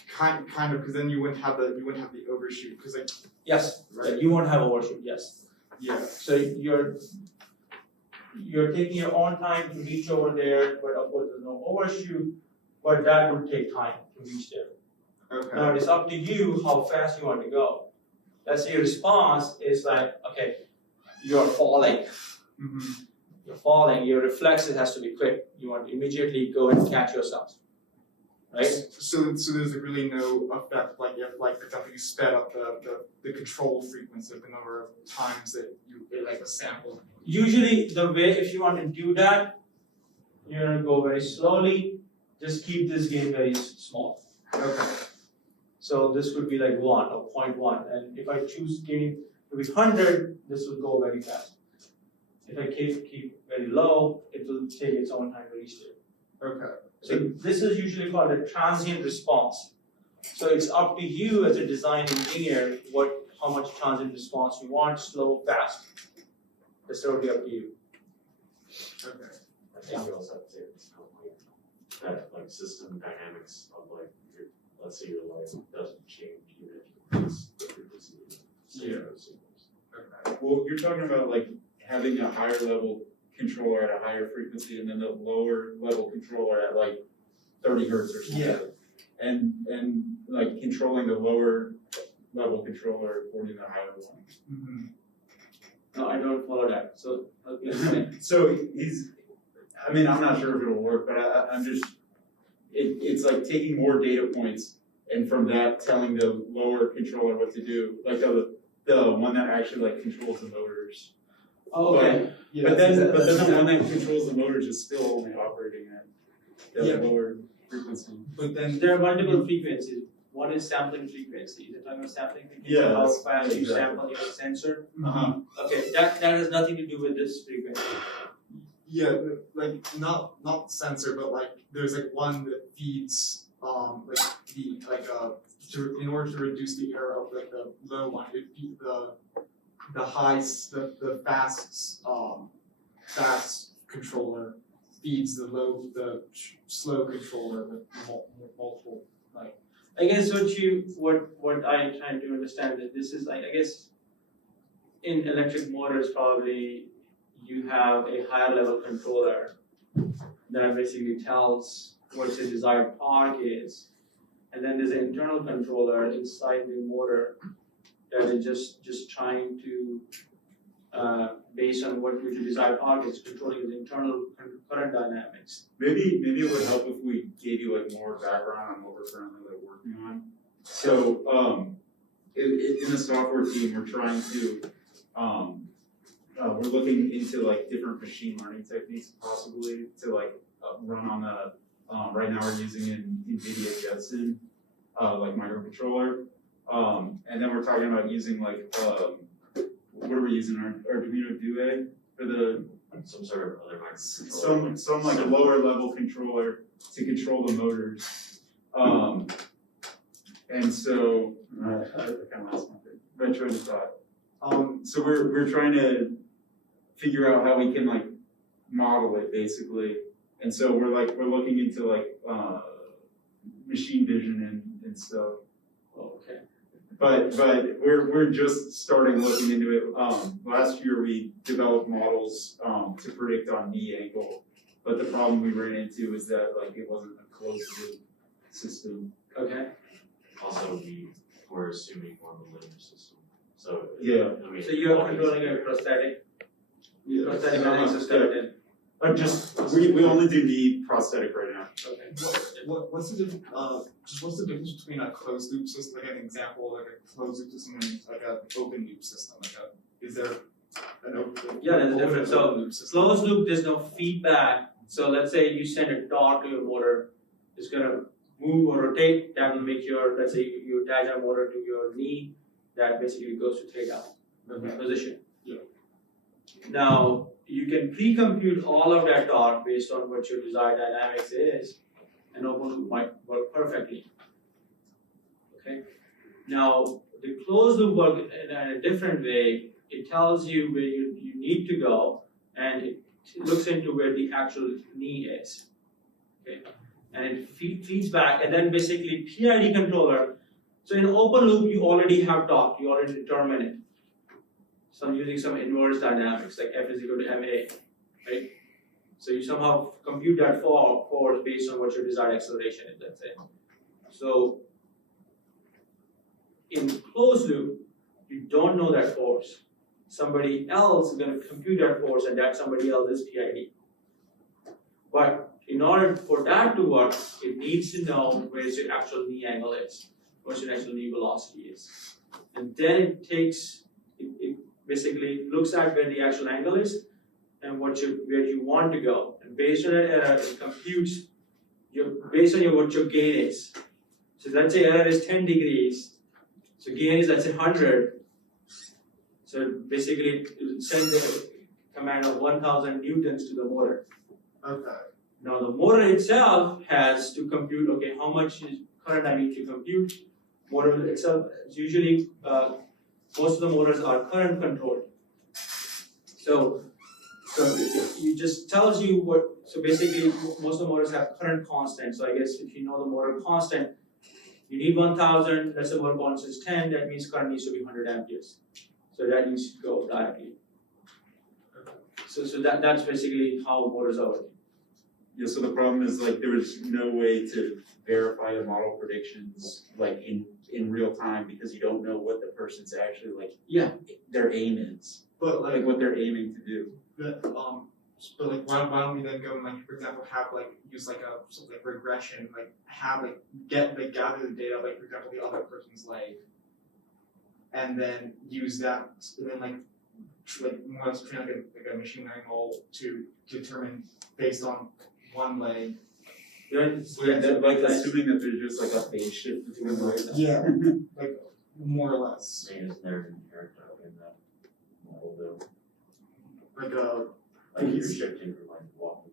kind of because then you wouldn't have the overshoot because like Yes. Right. You won't have overshoot. Yes. yeah. So you're taking your own time to reach over there, but of course there's no overshoot. But that would take time to reach there. Okay. Now it's up to you how fast you want to go. Let's say your response is like, okay, you're falling. Mm-hmm. You're falling, your reflexes has to be quick. You want to immediately go and catch yourself. Right? So there's really no effect like if like for example you sped up the control frequency of the number of times that you like a sample. Usually the way if you want to do that, you're gonna go very slowly. Just keep this gain very small. Okay. So this would be like 1 or 0.1. And if I choose gain to be 100, this will go very fast. If I keep very low, it will take its own time to reach there. Okay. So this is usually called a transient response. So it's up to you as a design engineer how much transient response you want, slow, fast. It's totally up to you. Okay. I think you also have to say that like system dynamics of like let's say your life doesn't change even if you increase the frequency of those signals. Okay. Well, you're talking about like having a higher level controller at a higher frequency and then the lower level controller at like 30 hertz or something. Yeah. And like controlling the lower level controller according to the higher one. Mm-hmm. No, I don't follow that. So help me explain. So I'm not sure if it'll work, but I'm just, it's like taking more data points and from that telling the lower controller what to do, like the one that actually like controls the motors. Oh, okay. Yeah. But then the one that controls the motors is still only operating at the Yeah. lower frequency. But then There are multiple frequencies. One is sampling frequency. Is it talking about sampling frequency? Yeah, How that's- fast you exactly. sample your sensor? Uh-huh. Okay, that has nothing to do with this frequency. yeah, like not sensor, but like there's like one that feeds in order to reduce the error of like the low one, it feeds the fast controller feeds the slow controller with multiple like. I guess what I'm trying to understand is this is like, I guess in electric motors probably you have a higher level controller that basically tells what your desired torque is, and then there's an internal controller inside the motor that is just trying to based on what your desired torque is, controlling the internal current dynamics. Maybe it would help if we gave you like more background on what we're currently like working on. So in the software team, we're trying to we're looking into like different machine learning techniques possibly to like run on the right now we're using an NVIDIA Jetson like microcontroller, and then we're talking about using like what are we using, Arduino Delay for the some sort of other microcontroller. some like a lower level controller to control the motors. And so I kind of lost my train of thought. So we're trying to figure out how we can like model it basically. And so we're looking into like machine vision and stuff. Okay. But we're just starting looking into it. Last year we developed models to predict on knee angle, but the problem we ran into is that like it wasn't a closed loop system. Okay. Also, we were assuming on the linear system. So Yeah. I mean, So you are controlling a prosthetic and exoskeleton. But just we only do knee prosthetic right now. Okay. What's the difference between a closed loop system, like an example, like a closed loop system and like an open loop system? Is there an open? Yeah, there's a open difference. So loop system? closed loop, there's no feedback. So let's say you send a torque to your motor, it's gonna move or rotate. That will make your, let's say you attach a motor to your knee, that basically goes to theta position. Yeah. Now you can pre-compute all of that torque based on what your desired dynamics is, and open loop might work perfectly. Okay. Now the closed loop work in a different way. It tells you where you need to go, and it looks into where the actual knee is. Okay. And it feeds back, and then basically PID controller. So in open loop, you already have torque, you already determine it. So I'm using some inverse dynamics, like F is equal to MA, right? So you somehow compute that force based on what your desired acceleration is, let's say. So in closed loop, you don't know that force. Somebody else is going to compute that force, and that somebody else is PID. But in order for that to work, it needs to know where your actual knee angle is, what your actual knee velocity is. And then it basically looks at where the actual angle is and where you want to go. And based on that error, it computes based on what your gain is. So let's say error is 10 degrees. So gain is, let's say, 100. So basically, it will send the command of 1,000 newtons to the motor. Okay. Now the motor itself has to compute, okay, how much is current I need to compute. Motor itself is usually, most of the motors are current controlled. So it just tells you what, so basically most of the motors have current constant. So I guess if you know the motor constant, you need 1,000, let's say motor constant is 10, that means current needs to be 100 amperes. So that needs to go directly. So that's basically how motors are working. Yeah, so the problem is like there was no way to verify the model predictions like in real time because you don't know what the person's actually like their aim is. But Like what they're aiming to do. but like why don't we then go and like for example have like use like a something like regression, like have like gather the data, like for example the other person's leg, and then use that and then like more or less train like a machine learning model to determine based on one leg. Like assuming that there's just like a phase shift between the legs. Yeah. Like more or less. Maybe it's there inherent in that model though. Like Like you're shifting from like walking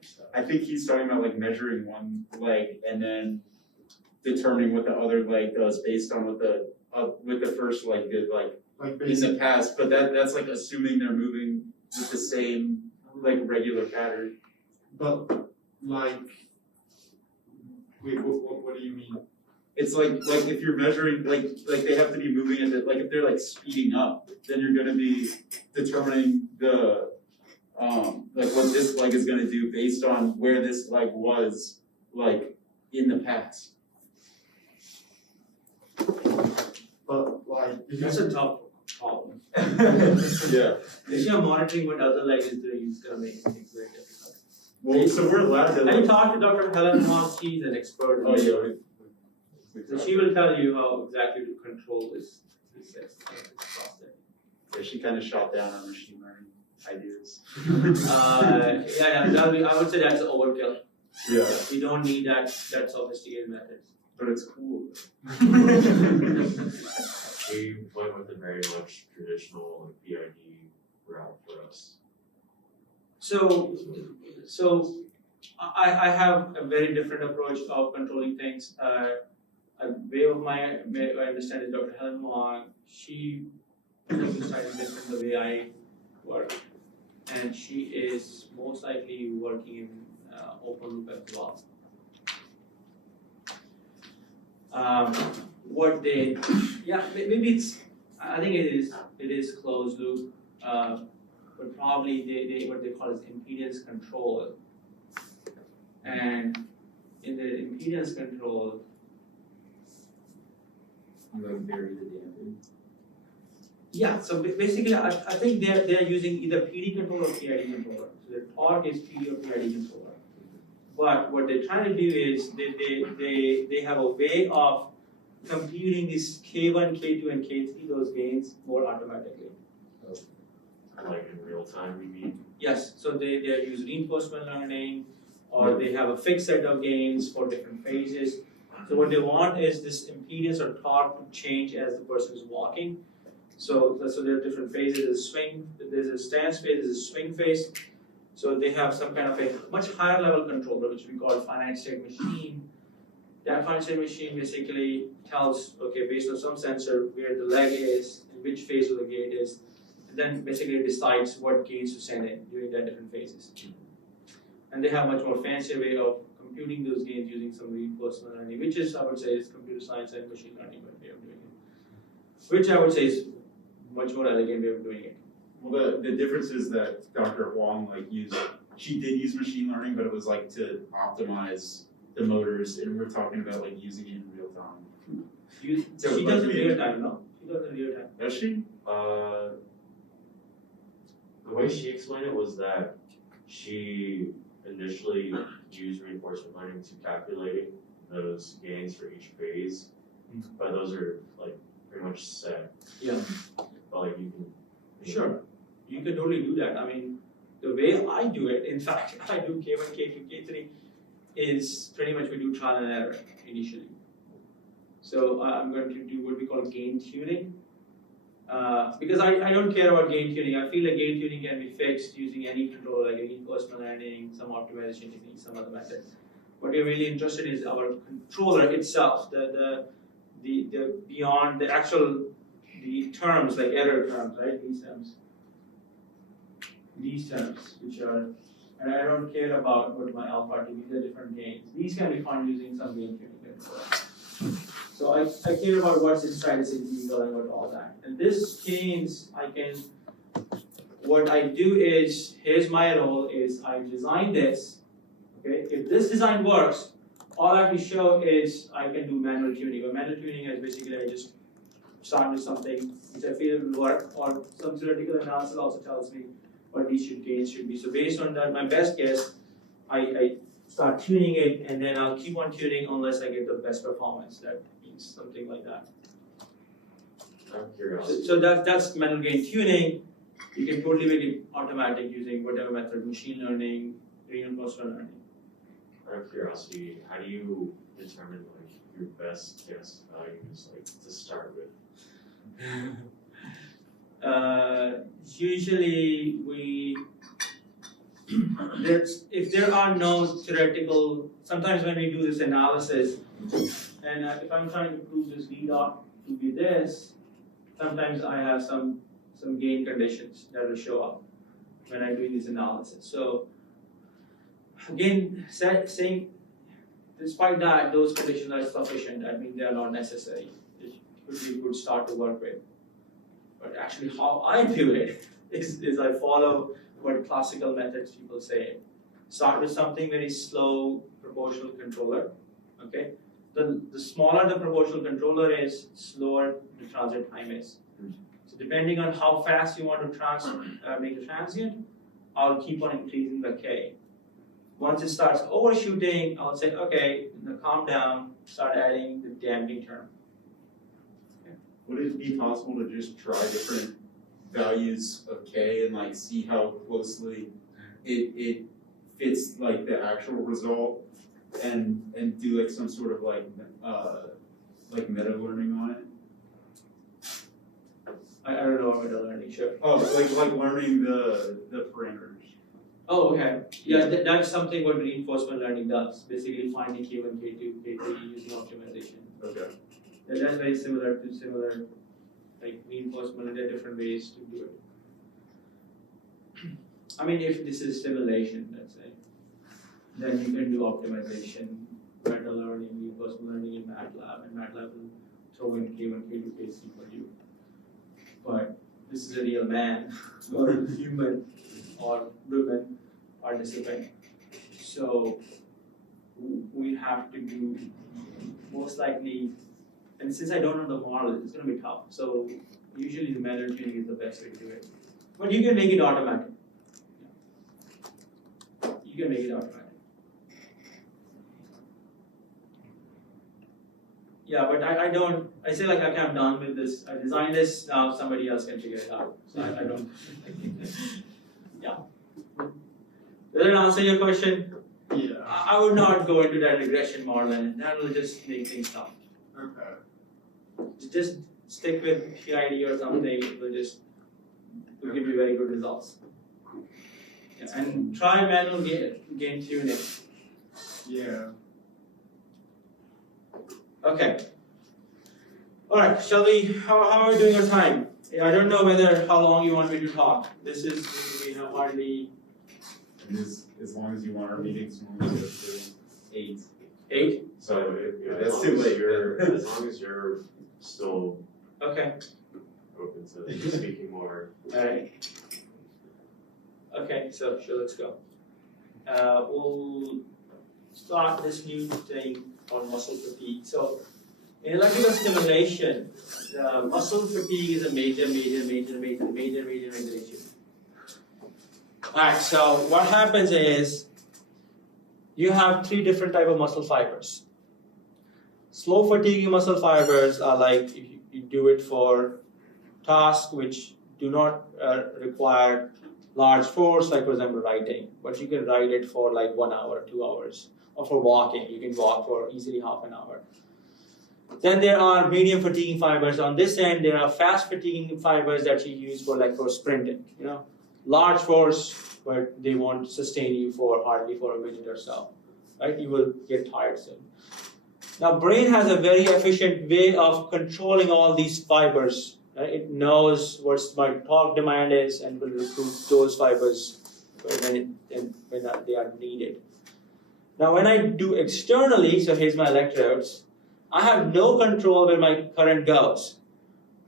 stuff. I think he's talking about like measuring one leg and then determining what the other leg does based on what the first leg did. Like Like in basically, the past, but that's like assuming they're moving with the same like regular pattern. but like, wait, what do you mean? It's like if you're measuring like they have to be moving at the, like if they're like speeding up, then you're gonna be determining the like what this leg is gonna do based on where this leg was like in the past. But like, That's a tough problem. Yeah. If you're monitoring what other leg is doing, it's gonna make things very difficult. Well, so we're allowed to Have you like, talked to Dr. Lyapunov? She's an expert. oh yeah. So she will tell you how exactly to control this process. Yeah, she kind of shot down on machine learning ideas. I would say that's overkill. Yeah, We don't need that sophisticated methods. but it's cool. We went with a very much traditional like PID route for us. So I have a very different approach of controlling things. A way of I understand is Dr. Helen Wong. She is slightly different the way I work, and she is most likely working in open loop as well. Maybe it's. I think it is closed loop, but probably they what they call is impedance control, and in the impedance control. I'm gonna bury the damn thing. Yeah, so basically, I think they're using either PD controller or PID controller. So the torque is PD or PID controller. But what they're trying to do is they have a way of computing these K1, K2, and K3 those gains more automatically. Like in real time, you mean? Yes, so they use reinforcement learning, or they have a fixed set of gains for different phases. So what they want is this impedance or torque to change as the person is walking. So there are different phases. There's a swing, there's a stance phase, there's a swing phase. So they have some kind of a much higher level controller, which we call finite state machine. That finite state machine basically tells, okay, based on some sensor, where the leg is, and which phase of the gait is, and then basically decides what gains to send in during the different phases. And they have much more fancy way of computing those gains using some reinforcement learning, which is, I would say, is computer science and machine learning way of doing it. Which I would say is much more elegant way of doing it. Well, the difference is that Dr. Huang she did use machine learning, but it was like to optimize the motors, and we're talking about like using it in real time. She So, does like, it real time, no? She does it real time. Does she? The way she explained it was that she initially used reinforcement learning to calculating those gains for each phase, but those are like pretty much set. Yeah. But like you can. Sure. You can totally do that. I mean, the way I do it, in fact, I do K1, K2, K3, is pretty much we do trial and error initially. So I'm going to do what we call gain tuning. Because I don't care about gain tuning. I feel like gain tuning can be fixed using any controller, like reinforcement learning, some optimization techniques, some other method. What we're really interested in is our controller itself, the beyond the actual the terms like error terms, right? These terms, which are, and I don't care about what my alpha to be, the different gains. These can be found using some gain tuning controller. So I care about what's inside the signal and what all that. And this gains, what I do is, here's my role is I design this, okay? If this design works, all I have to show is I can do manual tuning. But manual tuning is basically I just start with something which I feel will work, or some theoretical analysis also tells me what these gains should be. So based on that, my best guess, I start tuning it, and then I'll keep on tuning unless I get the best performance. That means something like that. I'm curious. So that's manual gain tuning. You can totally make it automatic using whatever method, machine learning, reinforcement learning. Out of curiosity, how do you determine like your best guess values like to start with? Usually if there are no theoretical, sometimes when we do this analysis, and if I'm trying to prove this V dot to be this, sometimes I have some gain conditions that will show up when I'm doing this analysis. So again, saying despite that, those conditions are sufficient. I mean, they are not necessary. It could be a good start to work with. But actually, how I do it is I follow what classical methods people say. Start with something very slow proportional controller. Okay, the smaller the proportional controller is, slower the transit time is. So depending on how fast you want to make a transient, I'll keep on increasing the K. Once it starts overshooting, I'll say, okay, calm down, start adding the damping term. Would it be possible to just try different values of K and like see how closely it fits like the actual result and do like some sort of like meta learning on it? I don't know what meta learning, sure. Oh, like learning the parameters. Oh, okay. Yeah, that's something what reinforcement learning does. Basically finding K1, K2, K3 using optimization. Okay. And that's very similar to like reinforcement, and there are different ways to do it. I mean, if this is simulation, let's say, then you can do optimization, meta learning, reinforcement learning in MATLAB, and MATLAB will throw in K1, K2, K3 for you. But this is a real man, or human, or women participant. So we have to do most likely. And since I don't know the model, it's going to be tough. So usually the manual tuning is the best way to do it. But you can make it automatic. You can make it automatic. Yeah, but I say like, okay, I'm done with this. I designed this, now somebody else can figure it out. So I don't. Yeah. Does that answer your question? Yeah. I would not go into that regression model, and that will just make things tough. Okay. Just stick with PID or something, it will give you very good results. Yeah, and try manual gain tuning. Yeah. Okay. Alright, shall we, how are we doing our time? Yeah, I don't know how long you want me to talk. This is hardly And as long as you want our meetings normally go to 8. 8? So That's as too long as late. as long as you're still Okay. open to speaking more. Alright. Okay, so sure, let's go. We'll start this new thing on muscle fatigue. So in electrical stimulation, muscle fatigue is a major issue. Alright, so what happens is you have 3 different types of muscle fibers. Slow fatiguing muscle fibers are like if you do it for tasks which do not require large force, like for example writing, but you can write it for like 1 hour, 2 hours, or for walking, you can walk for easily half an hour. Then there are medium fatiguing fibers. On this end, there are fast fatiguing fibers that you use for sprinting. Large force, but they won't sustain you hardly for a minute or so. Right? You will get tired soon. Now, brain has a very efficient way of controlling all these fibers. Right? It knows what my torque demand is and will recruit those fibers when they are needed. Now, when I do externally, so here's my electrodes, I have no control where my current goes.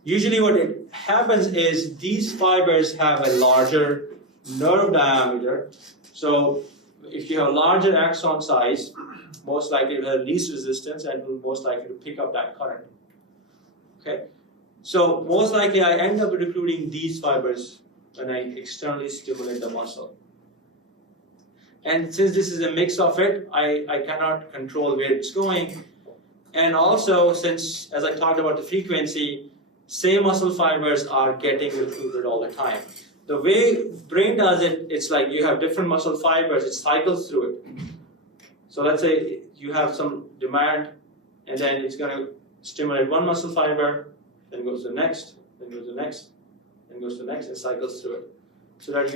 Usually what happens is these fibers have a larger nerve diameter. So if you have a larger axon size, most likely it will have least resistance and will most likely to pick up that current. Okay, so most likely I end up recruiting these fibers when I externally stimulate the muscle. And since this is a mix of it, I cannot control where it's going. And also, since, as I talked about the frequency, same muscle fibers are getting recruited all the time. The way brain does it, it's like you have different muscle fibers, it cycles through it. So let's say you have some demand, and then it's going to stimulate one muscle fiber, then goes to the next, then goes to the next, then goes to the next, and cycles through it. So that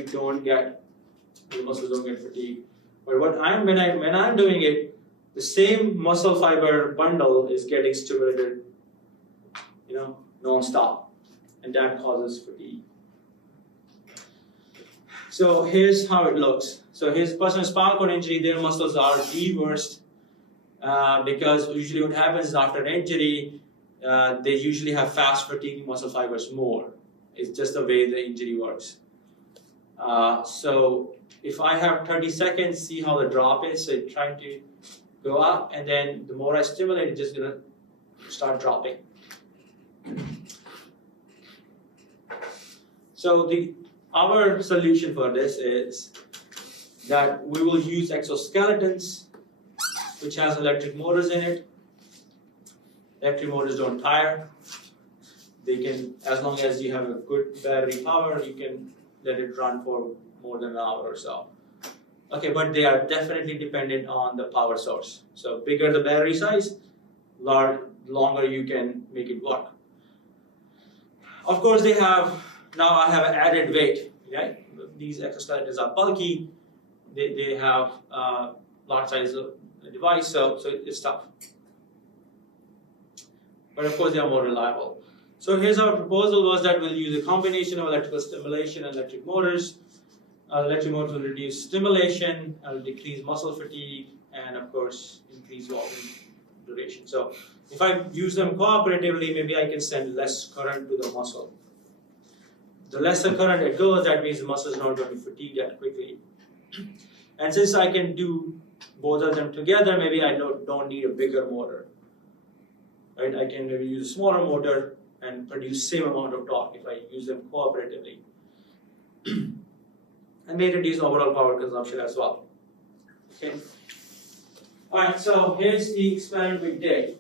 the muscles don't get fatigued. But when I'm doing it, the same muscle fiber bundle is getting stimulated, non-stop. and that causes fatigue. So here's how it looks. So here's a person with spinal cord injury, their muscles are the worst because usually what happens is after an injury, they usually have fast fatiguing muscle fibers more. It's just the way the injury works. So if I have 30 seconds, see how the drop is. So it's trying to go up, and then the more I stimulate, it's just gonna start dropping. So our solution for this is that we will use exoskeletons, which has electric motors in it. Electric motors don't tire. They can, as long as you have a good battery power, you can let it run for more than an hour or so. Okay, but they are definitely dependent on the power source. So bigger the battery size, longer you can make it work. Of course, now I have an added weight. Right? These exoskeletons are bulky. They have large size of device, so it's tough. But of course, they are more reliable. So here's our proposal was that we'll use a combination of electrical stimulation and electric motors. Electric motors will reduce stimulation, will decrease muscle fatigue, and of course, increase walking duration. So if I use them cooperatively, maybe I can send less current to the muscle. The lesser current it goes, that means the muscle is not going to fatigue that quickly. And since I can do both of them together, maybe I don't need a bigger motor. Right? I can maybe use a smaller motor and produce same amount of torque if I use them cooperatively. And may reduce overall power consumption as well. Okay. Alright, so here's the experiment we did.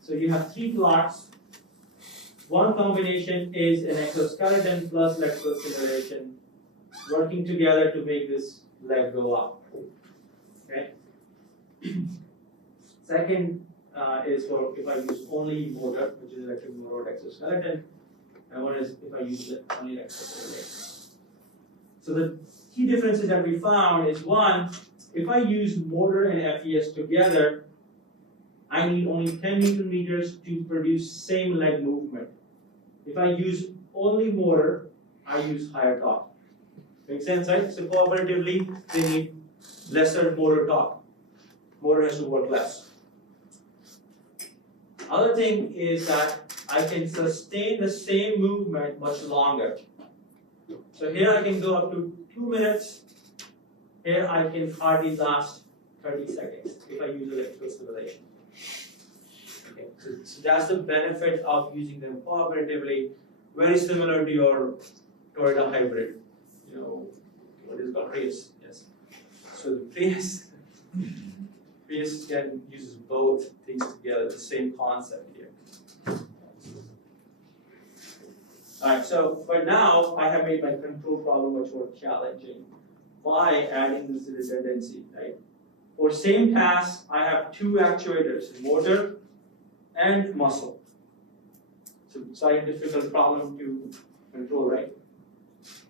So you have 3 plots. One combination is an exoskeleton plus electrical stimulation working together to make this leg go up. Okay. Second is for if I use only motor, which is electric motor exoskeleton, and one is if I use only electrical stimulation. So the key differences that we found is one, if I use motor and FES together, I need only 10 Newton meters to produce same leg movement. If I use only motor, I use higher torque. Make sense, right? So cooperatively, they need lesser motor torque. Motor has to work less. Other thing is that I can sustain the same movement much longer. So here I can go up to 2 minutes. Here I can hardly last 30 seconds if I use electrical stimulation. Okay, so that's the benefit of using them cooperatively. Very similar to your Toyota hybrid. You know, what is called Prius. Yes. So the Prius uses both things together. The same concept here. Alright, so but now I have made my control problem much more challenging by adding this redundancy, right? For same task, I have 2 actuators, motor and muscle. So it's a difficult problem to control, right?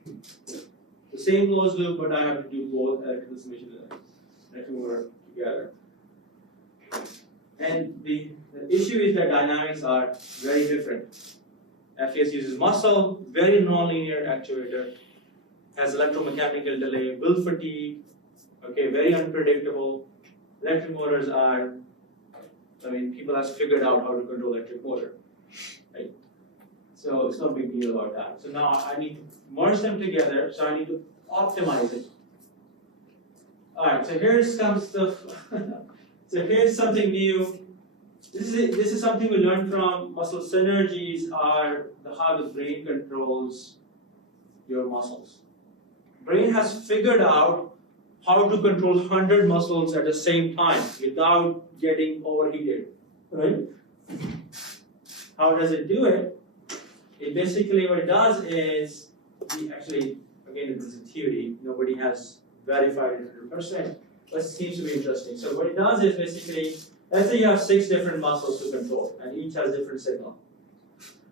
The same closed loop, but I have to do both electrical stimulation and electrical motor together. And the issue is that dynamics are very different. FES uses muscle, very nonlinear actuator, has electromechanical delay, will fatigue, okay, very unpredictable. Electric motors are, people have figured out how to control electric motor, right? So it's no big deal about that. So now I need to merge them together, so I need to optimize it. Alright, so here's some stuff. So here's something new. This is something we learned from muscle synergies are how the brain controls your muscles. Brain has figured out how to control 100 muscles at the same time without getting overheated, right? How does it do it? It basically what it does is, again, this is a theory, nobody has verified it 100%, but it seems to be interesting. So what it does is basically, let's say you have 6 different muscles to control, and each has different signal.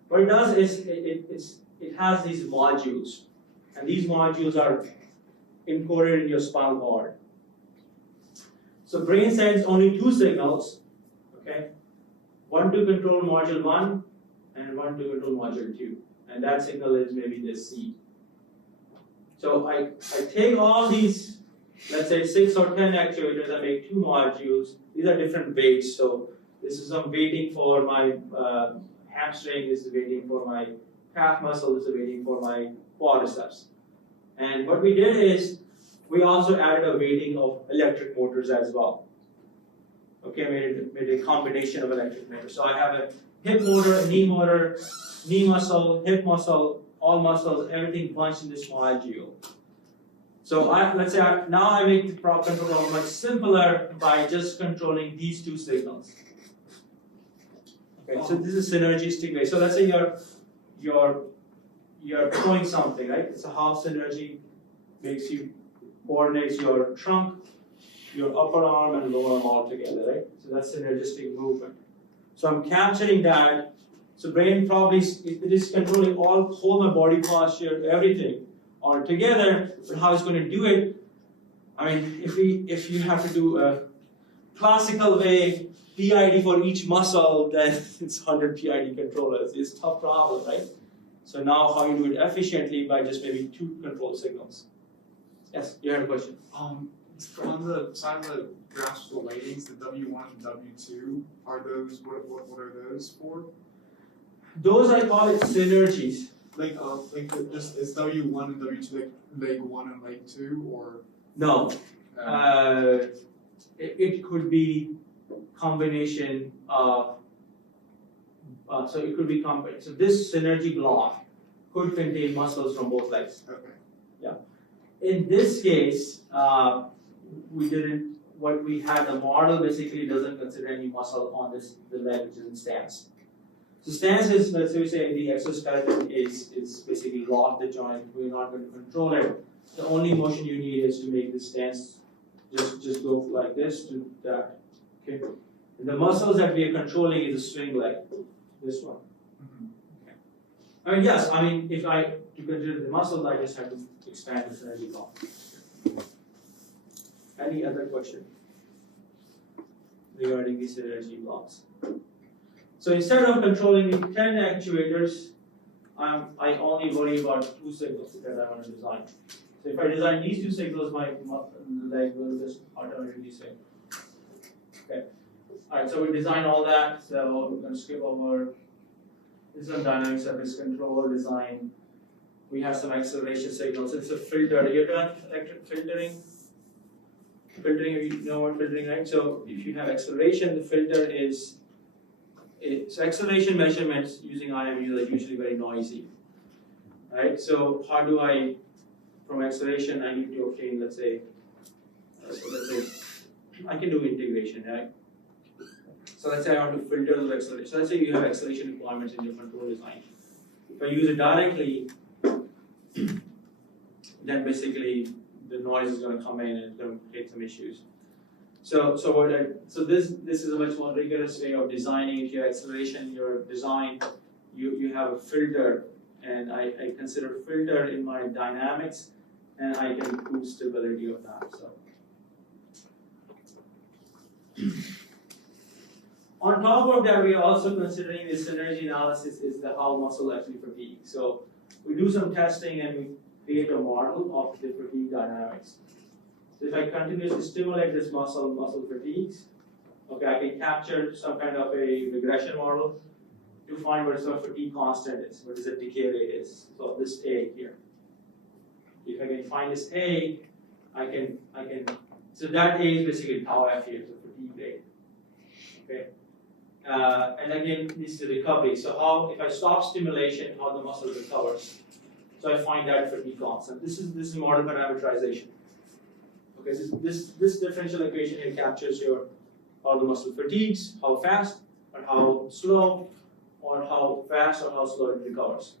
What it does is it has these modules, and these modules are encoded in your spinal cord. So brain sends only 2 signals, okay? One to control module 1 and one to control module 2. and that signal is maybe this C. So I take all these, let's say 6 or 10 actuators, I make 2 modules. These are different weights. So this is some weighting for my hamstring, this is weighting for my calf muscle, this is weighting for my quadriceps. And what we did is, we also added a weighting of electric motors as well. Okay, made a combination of electric motors. So I have a hip motor, knee muscle, hip muscle, all muscles, everything bunched in this module. So let's say now I make the prop control problem much simpler by just controlling these 2 signals. Okay, so this is synergistic way. So let's say you're throwing something, right? So how synergy makes you coordinates your trunk, your upper arm and lower arm all together, right? So that's synergistic movement. So I'm capturing that. So brain probably it is controlling whole my body posture, everything all together. But how it's going to do it? I mean, if you have to do a classical way, PID for each muscle, then it's 100 PID controllers. It's a tough problem, right? So now how you do it efficiently by just maybe 2 control signals. Yes, you had a question. On the side of the graphs for the lightings, the W1 and W2, are those what are those for? Those I call it synergies. Just is W1 and W2 like leg 1 and leg 2 or? No, it could be combination of. So it could be so this synergy block could contain muscles from both legs. Okay. Yeah. In this case, we didn't. What we had, the model basically doesn't consider any muscle on the leg which is in stance. So stance is, let's say we say the exoskeleton is basically lock the joint. We're not going to control it. The only motion you need is to make the stance just go like this to that. Okay. And the muscles that we are controlling is the swing leg. This one. Okay. I mean, yes. I mean, if to consider the muscles, I just have to expand the synergy block. Any other question regarding these synergy blocks? So instead of controlling 10 actuators, I only worry about 2 signals that I want to design. So if I design these 2 signals, my leg will just automatically say. Okay. Alright, so we design all that. So we're going to skip over. This is a dynamic surface control design. We have some acceleration signals. It's a filter. You're done electric filtering. Filtering, you know what filtering, right? So if you have acceleration, the filter is. So acceleration measurements using IMUs are usually very noisy, right? So how do I, from acceleration, I need to obtain, let's say, I can do integration, right? So let's say I want to filter the acceleration. So let's say you have acceleration requirements in your control design. If I use it directly, then basically the noise is going to come in and it's going to create some issues. So this is a much more rigorous way of designing. If you have acceleration in your design, you have a filter, and I consider filter in my dynamics, and I can improve stability of that. So on top of that, we are also considering the synergy analysis is how muscle actually fatigues. So we do some testing and we create a model of the fatigue dynamics. So if I continuously stimulate this muscle fatigues, okay, I can capture some kind of a regression model to find what the fatigue constant is, what is the decay rate is. So this A here. If I can find this A, I can. So that A is basically tau F here, so fatigue rate. Okay. And again, this is the recovery. So how, if I stop stimulation, how the muscle recovers. So I find that fatigue constant. This is model parameterization. Okay, this differential equation here captures how the muscle fatigues, how fast, or how slow, or how fast or how slow it recovers.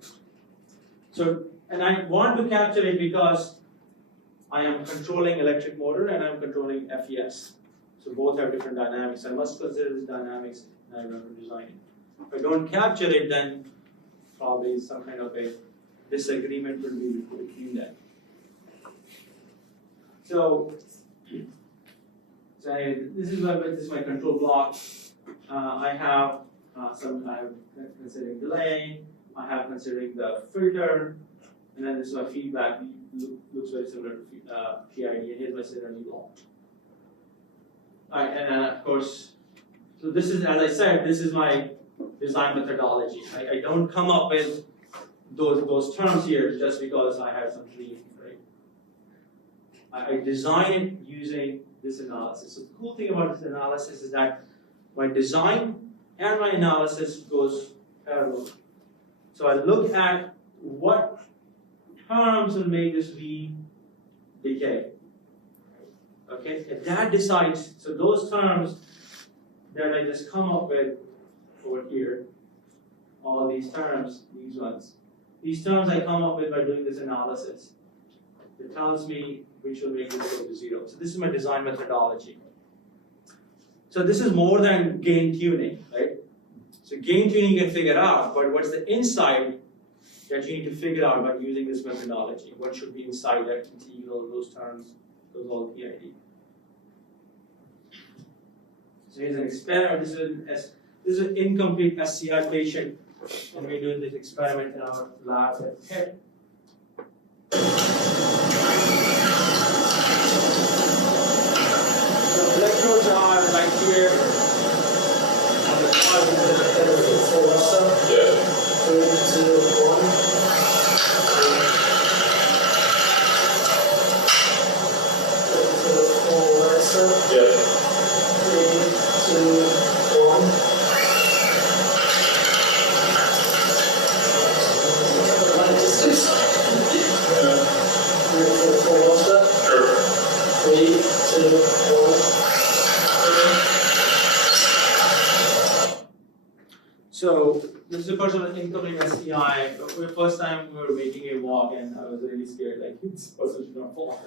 So, and I want to capture it because I am controlling electric motor and I'm controlling FES. So both have different dynamics. I must consider this dynamics and I'm going to design it. If I don't capture it, then probably some kind of a disagreement will be between them. So this is my control block. I have considering delay. I have considering the filter, and then this is my feedback. Looks very similar to PID, and here's my synergy law. Alright, and then of course, so this is, as I said, this is my design methodology. I don't come up with those terms here just because I have some dream, right? I design it using this analysis. So the cool thing about this analysis is that my design and my analysis goes parallel. So I look at what terms will make this V decay. Okay, and that decides, so those terms that I just come up with over here, all these terms, these ones, these terms I come up with by doing this analysis. It tells me which will make this go to 0. So this is my design methodology. So this is more than gain tuning, right? So gain tuning you can figure out, but what's the insight that you need to figure out by using this methodology? What should be inside that integral, those terms, those all PID. So here's an experiment. This is an incomplete SCI patient, and we're doing this experiment in our lab at Pid. So electrodes are right here on the bottom. Yeah. 3, 2, 1. Yeah. 3, 2, 1. Sure. 3, 2, 1. So this is a person with incomplete SCI. For the first time we were making a walk, and I was really scared, like this person should not fall.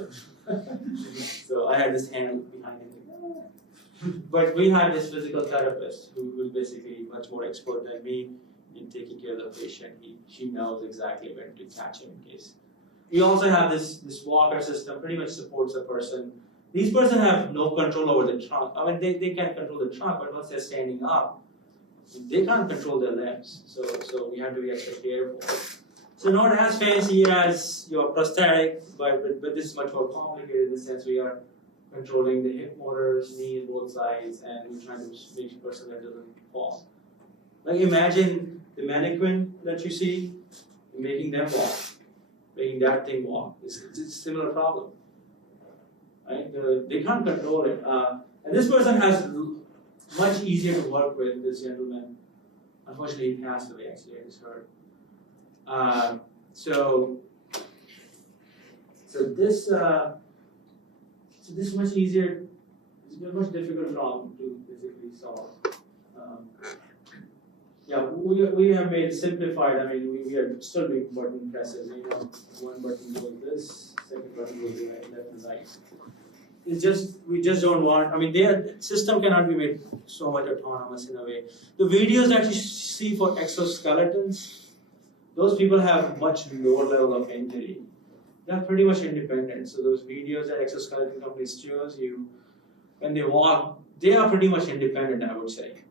So I had this hand behind him. But we had this physical therapist who was basically much more expert than me in taking care of the patient. She knows exactly when to catch him in case. We also have this walker system, pretty much supports a person. These persons have no control over the trunk. I mean, they can control the trunk, but once they're standing up, they can't control their limbs. So we have to be extra careful. So not as fancy as your prosthetic, but this is much more complicated in the sense we are controlling the hip motors, knees, both sides, and we're trying to make the person that doesn't fall. Like imagine the mannequin that you see, making them walk, making that thing walk. It's a similar problem, right? They can't control it. And this person has much easier to work with, this gentleman. Unfortunately, he passed away, actually, I just heard. So this is much easier, it's a much difficult problem to physically solve. Yeah, we have made simplified, I mean, we are still doing button presses, you know, one button goes this, second button goes right, left and right. It's just, we just don't want, I mean, their system cannot be made so much autonomous in a way. The videos that you see for exoskeletons, those people have much lower level of injury. They're pretty much independent. So those videos that exoskeleton companies shows you, when they walk, they are pretty much independent, I would say.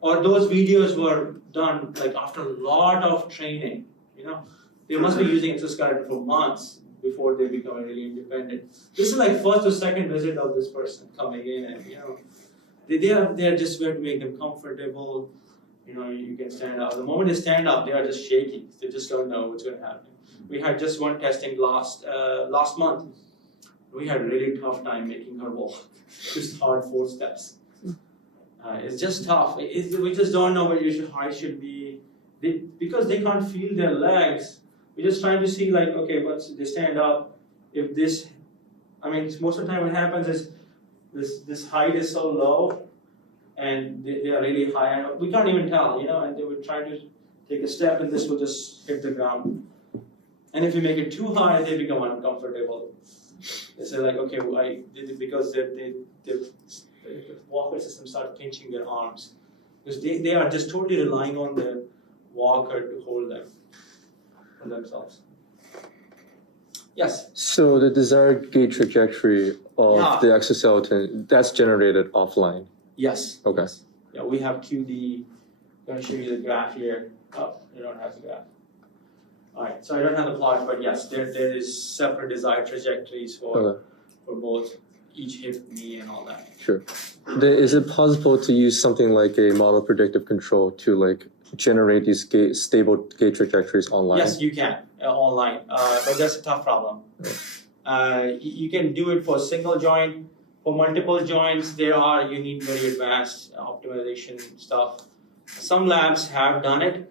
Or those videos were done like after a lot of training, you know. They must be using exoskeleton for months before they become really independent. This is like first or second visit of this person coming in, and you know, they are just going to make them comfortable. You know, you can stand up. The moment they stand up, they are just shaking. They just don't know what's going to happen. We had just one testing last month. We had a really tough time making her walk. Just hard 4 steps. It's just tough. We just don't know what your height should be. Because they can't feel their legs. We're just trying to see like, okay, once they stand up, if this, I mean, most of the time what happens is this height is so low and they are really high, and we can't even tell, you know, and they would try to take a step and this will just hit the ground. And if you make it too high, they become uncomfortable. They say like, okay, well, because the walker system starts pinching their arms. Because they are just totally relying on the walker to hold them for themselves. Yes? So the desired gait trajectory of Yeah. the exoskeleton, that's generated offline. Yes. Okay. Yeah, we have QD. I'm going to show you the graph here. Oh, you don't have the graph. Alright, so I don't have the plot, but yes, there is separate desired trajectories for both each hip, knee, and all that. Sure. Then is it possible to use something like a model predictive control to like generate these stable gait trajectories online? Yes, you can online, but that's a tough problem. You can do it for single joint. For multiple joints, you need very advanced optimization stuff. Some labs have done it,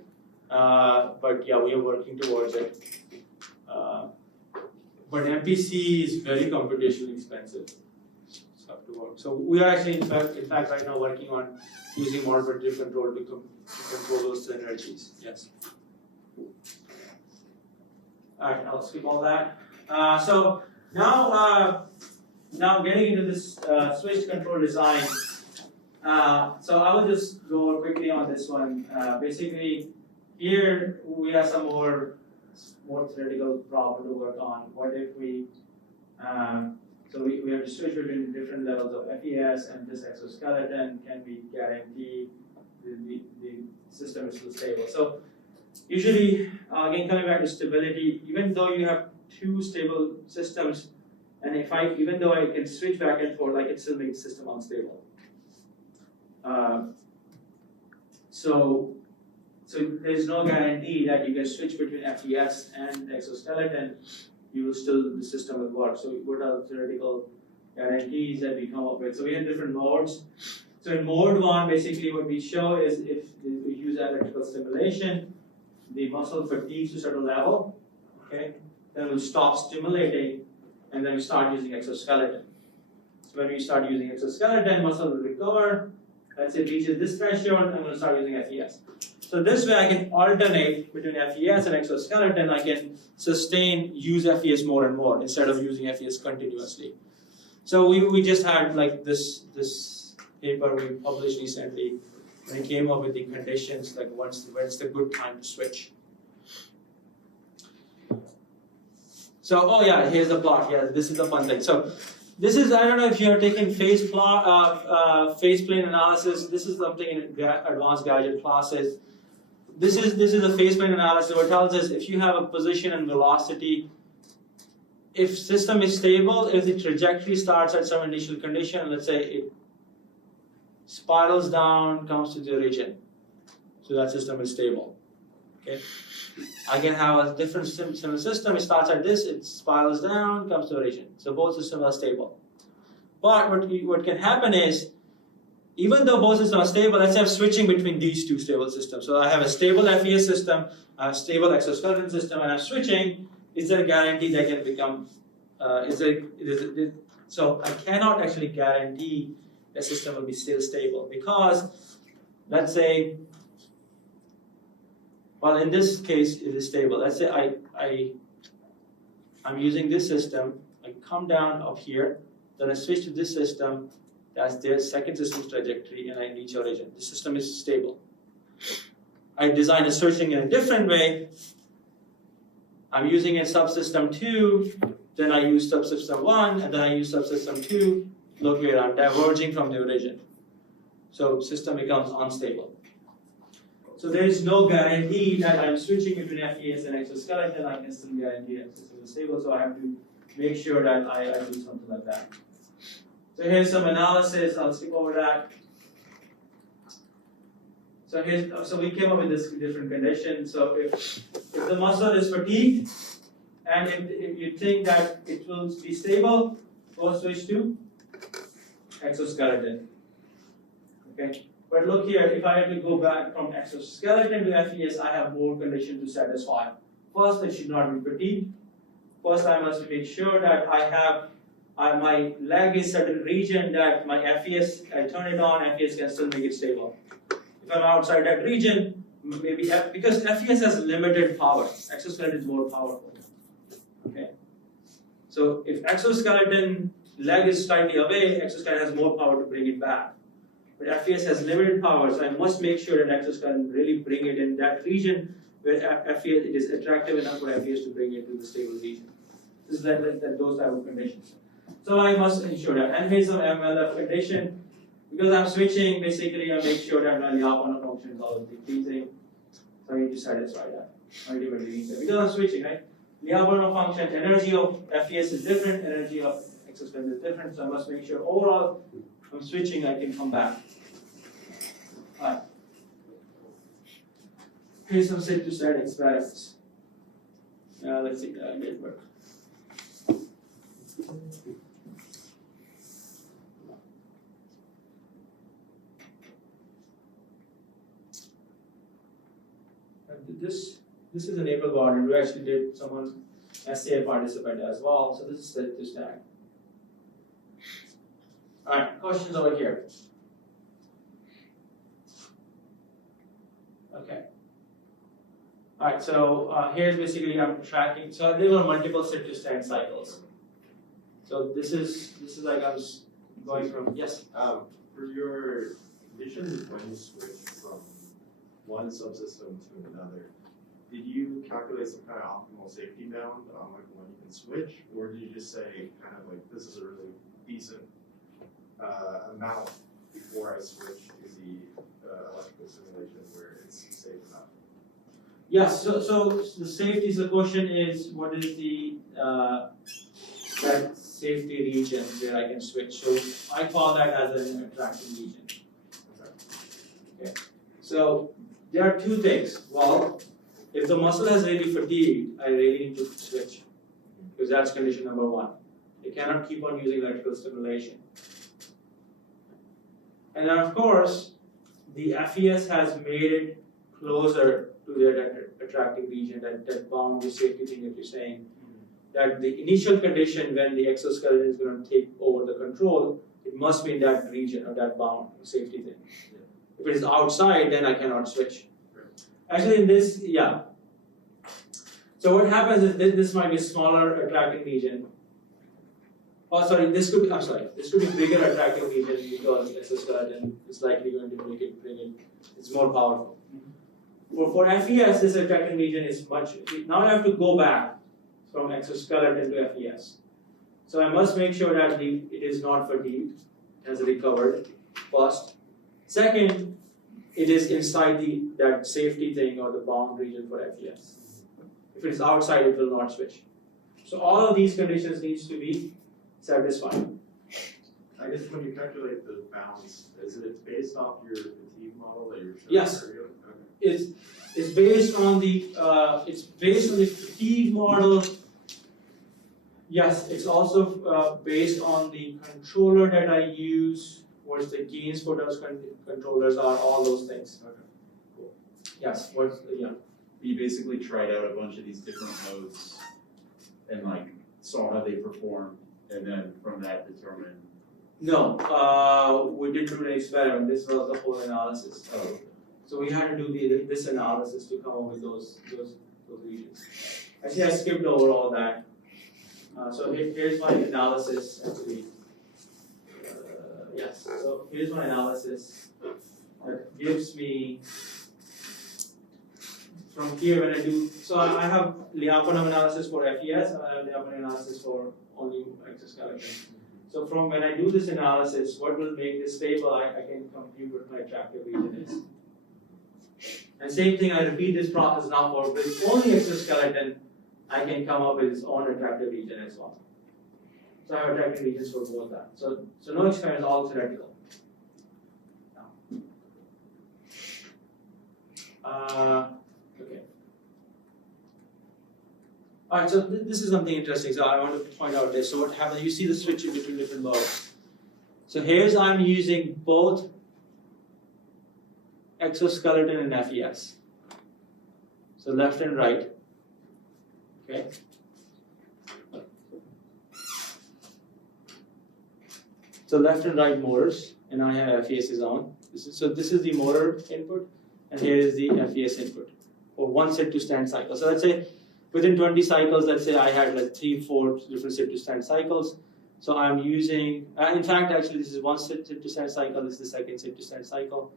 but yeah, we are working towards it. But MPC is very computationally expensive. So we are actually, in fact, right now working on using model predictive control to control those synergies. Yes. All right, I'll skip all that. So now getting into this switch control design. So I will just go quickly on this one. Basically, here we have some more theoretical problem to work on. What if we so we have to switch between different levels of FES and this exoskeleton. Can we guarantee the system is still stable? So usually, again coming back to stability, even though you have two stable systems, and even though I can switch back and forth, I can still make the system unstable. So there's no guarantee that you can switch between FES and exoskeleton. The system will work. So what are the theoretical guarantees that we come up with? So we have different modes. So in mode 1, basically what we show is if we use electrical stimulation, the muscle fatigues to a certain level, okay? Then we'll stop stimulating, and then we start using exoskeleton. So when we start using exoskeleton, muscle will recover. Let's say it reaches this threshold, and we'll start using FES. So this way I can alternate between FES and exoskeleton. I can use FES more and more instead of using FES continuously. So we just had like this paper we published recently, and it came up with the conditions like when's the good time to switch. So here's the plot. Yeah, this is the fun thing. So this is, I don't know if you are taking phase plane analysis. This is something in advanced graduate classes. This is a phase plane analysis. What it tells us if you have a position and velocity, if system is stable, if the trajectory starts at some initial condition, let's say it spirals down, comes to the origin, so that system is stable. Okay, I can have a different similar system. It starts at this, it spirals down, comes to origin. So both systems are stable. But what can happen is, even though both systems are stable, let's say I'm switching between these two stable systems. So I have a stable FES system, I have a stable exoskeleton system, and I'm switching. Is there a guarantee that can become? So I cannot actually guarantee the system will be still stable because, let's say, well, in this case it is stable. Let's say I'm using this system. I come down up here, then I switch to this system. That's their second system's trajectory, and I reach origin. The system is stable. I design a switching in a different way. I'm using a subsystem 2, then I use subsystem 1, and then I use subsystem 2. Look where I'm diverging from the origin. So system becomes unstable. So there is no guarantee that I'm switching between FES and exoskeleton. I can still guarantee that system is stable, so I have to make sure that I do something like that. So here's some analysis. I'll skip over that. So we came up with this different condition. So if the muscle is fatigued, and if you think that it will be stable, go switch to exoskeleton. Okay. But look here, if I have to go back from exoskeleton to FES, I have more conditions to satisfy. First, it should not be fatigued. First, I must make sure that my leg is certain region that my FES, I turn it on, FES can still make it stable. If I'm outside that region, maybe because FES has limited power, exoskeleton is more powerful. Okay. So if exoskeleton leg is slightly away, exoskeleton has more power to bring it back. But FES has limited power, so I must make sure that exoskeleton really bring it in that region where FES, it is attractive enough for FES to bring it to the stable region. This is those type of conditions. So I must ensure that. And here's some MLF condition. Because I'm switching, basically I make sure that my Lyapunov function is always decreasing. So I need to satisfy that. ultimately because I'm switching, right? Lyapunov function, energy of FES is different, energy of exoskeleton is different, so I must make sure overall I'm switching, I can come back. Alright. Here's some set to start experiments. Let's see, did it work? This is an April board, and we actually did someone SCA participant as well, so this is set to stack. Alright, questions over here. Okay. Alright, so here's basically I'm tracking. So there were multiple set to stand cycles. So this is like I was going from yes. For your condition when you switch from one subsystem to another, did you calculate some kind of optimal safety bound on like when you can switch, or did you just say kind of like this is a really decent amount before I switch to the electrical simulation where it's safe enough? Yes, so the safety, so the question is what is the that safety region where I can switch. So I call that as an attracting region. Okay. So there are two things. Well, if the muscle has really fatigued, I really need to switch because that's condition number one. I cannot keep on using electrical stimulation. And then of course, the FES has made it closer to that attracting region, that boundary safety thing that you're saying. That the initial condition when the exoskeleton is going to take over the control, it must be in that region or that bound safety thing. Yeah. If it is outside, then I cannot switch. Right. Actually, in this, yeah. So what happens is this might be a smaller attracting region. Oh, sorry, this could be bigger attracting region because exoskeleton is likely going to bring it. It's more powerful. For FES, this attracting region is much. Now I have to go back from exoskeleton to FES. So I must make sure that it is not fatigued, it has recovered first. Second, it is inside that safety thing or the bound region for FES. If it is outside, it will not switch. So all of these conditions needs to be satisfied. I guess when you calculate the bounds, is it based off your fatigue model that you're showing? Yes. Okay. It's based on the fatigue model. Yes, it's also based on the controller that I use, what the gains for those controllers are, all those things. Okay. Cool. Yes, yeah. You basically tried out a bunch of these different modes and like saw how they performed, and then from that determined. No, we didn't do an experiment. This was the whole analysis. Oh. So we had to do this analysis to come up with those regions. Actually, I skipped over all that. So here's my analysis. Actually, yes. So here's my analysis that gives me from here when I do. So I have Lyapunov analysis for FES. And I have Lyapunov analysis for only exoskeleton. So from when I do this analysis, what will make this stable? I can compute what my attractive region is. And same thing, I repeat this process now for with only exoskeleton, I can come up with its own attractive region as well. So I have attractive regions for both that. So no experiment, all theoretical. Okay. Alright, so this is something interesting. So I want to point out this. So what happens, you see the switch in between different modes. So here's I'm using both exoskeleton and FES. So left and right. Okay. So left and right motors, and I have FES on. This is the motor input, and here is the FES input for one set to stand cycle. So let's say within 20 cycles, let's say I had like 3-4 different set to stand cycles. So I'm using, in fact, actually this is one set to stand cycle, this is the second set to stand cycle.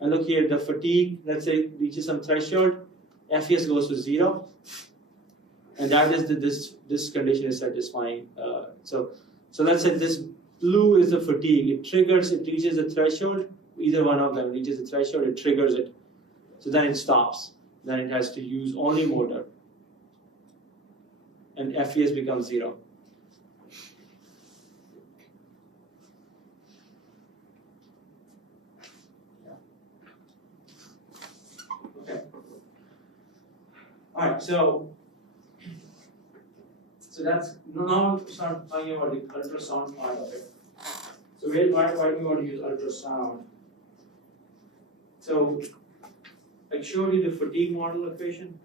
And look here, the fatigue, let's say, reaches some threshold, FES goes to 0. And that is this condition is satisfying. So let's say this blue is the fatigue. It reaches the threshold. Either one of them reaches the threshold, it triggers it. So then it stops. then it has to use only motor. And FES becomes 0. Okay. Alright, so that's now we start talking about the ultrasound part of it. So why do we want to use ultrasound? So I showed you the fatigue model equation,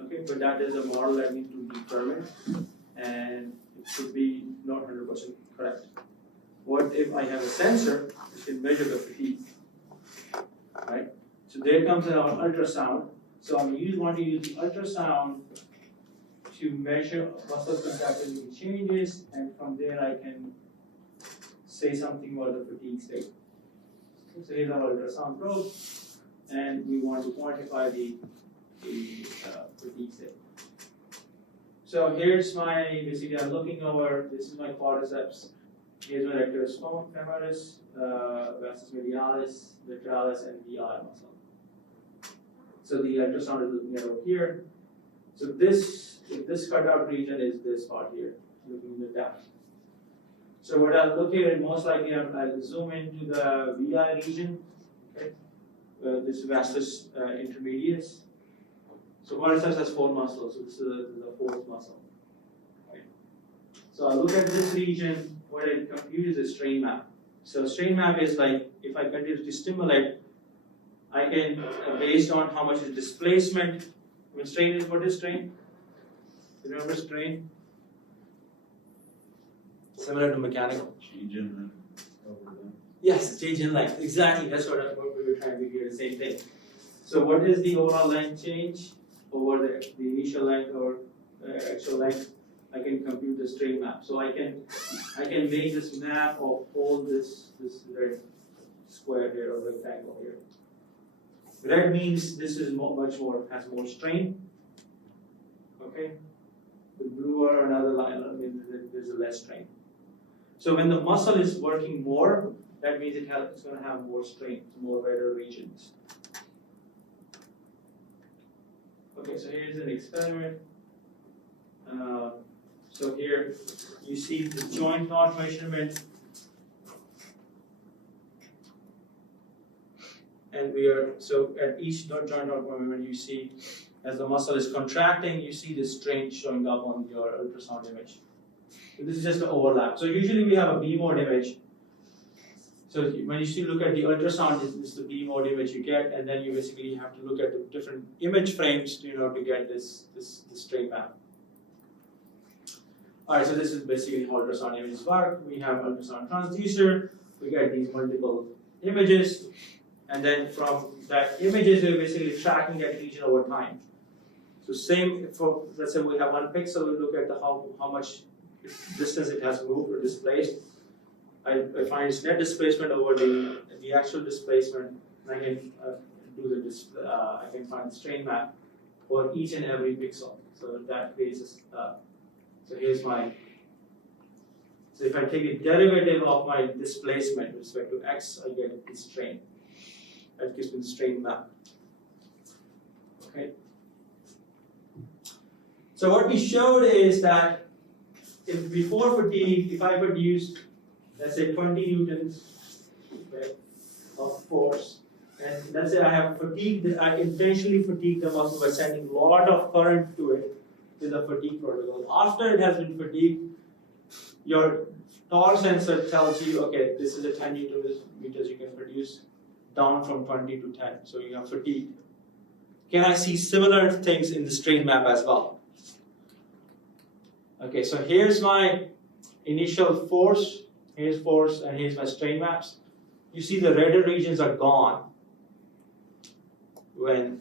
okay, but that is a model that needs to be determined, and it should be not 100% correct. What if I have a sensor which can measure the fatigue, right? So there comes our ultrasound. So I want to use the ultrasound to measure muscle contractility changes, and from there I can say something about the fatigue state. So here's our ultrasound probe, and we want to quantify the fatigue state. So here's my, basically I'm looking over, this is my quadriceps, here's my rectus femoris, vastus medialis, lateralis, and the eye muscle. So the ultrasound is looking at over here. So this cutout region is this part here, looking at the depth. So what I'll look at, most likely I'll zoom into the VI region, okay? This vastus intermedius. So quadriceps has 4 muscles, so this is the 4th muscle. Okay. So I look at this region, what I compute is a strain map. So strain map is like, if I continue to stimulate, I can, based on how much is displacement, when strain is, what is strain? Remember strain? Similar to mechanical. Change in over there. Yes, change in length. Exactly, that's what we were trying to do, the same thing. So what is the overall length change over the initial length or actual length? I can compute the strain map. So I can make this map of all this red square here or rectangle here. Red means this is has more strain. Okay. The blue or another line means there's a less strain. So when the muscle is working more, that means it's going to have more strain, more redder regions. Okay, so here's an experiment. So here you see the joint knot measurement, and so at each joint knot measurement you see as the muscle is contracting, you see the strain showing up on your ultrasound image. So this is just an overlap. So usually we have a B mode image. So when you look at the ultrasound, this is the B mode image you get, and then you basically have to look at the different image frames to get this strain map. Alright, so this is basically how ultrasound images work. We have ultrasound transducer, we get these multiple images, and then from that images we're basically tracking that region over time. So same for, let's say we have 1 pixel, we look at how much distance it has moved or displaced. I find its net displacement over the actual displacement, and I can I can find the strain map for each and every pixel. So that creates so here's my. So if I take a derivative of my displacement with respect to x, I get the strain. That gives me the strain map. Okay. So what we showed is that if before fatigue, if I could use, let's say 20 newtons, okay, of force, and let's say I have fatigued, I intentionally fatigue the muscle by sending a lot of current to it with a fatigue protocol. After it has been fatigued, your torque sensor tells you, okay, this is a 10 meters you can produce, down from 20 to 10, so you have fatigue. Can I see similar things in the strain map as well? Okay, so here's my initial force, here's force, and here's my strain maps. You see the redder regions are gone when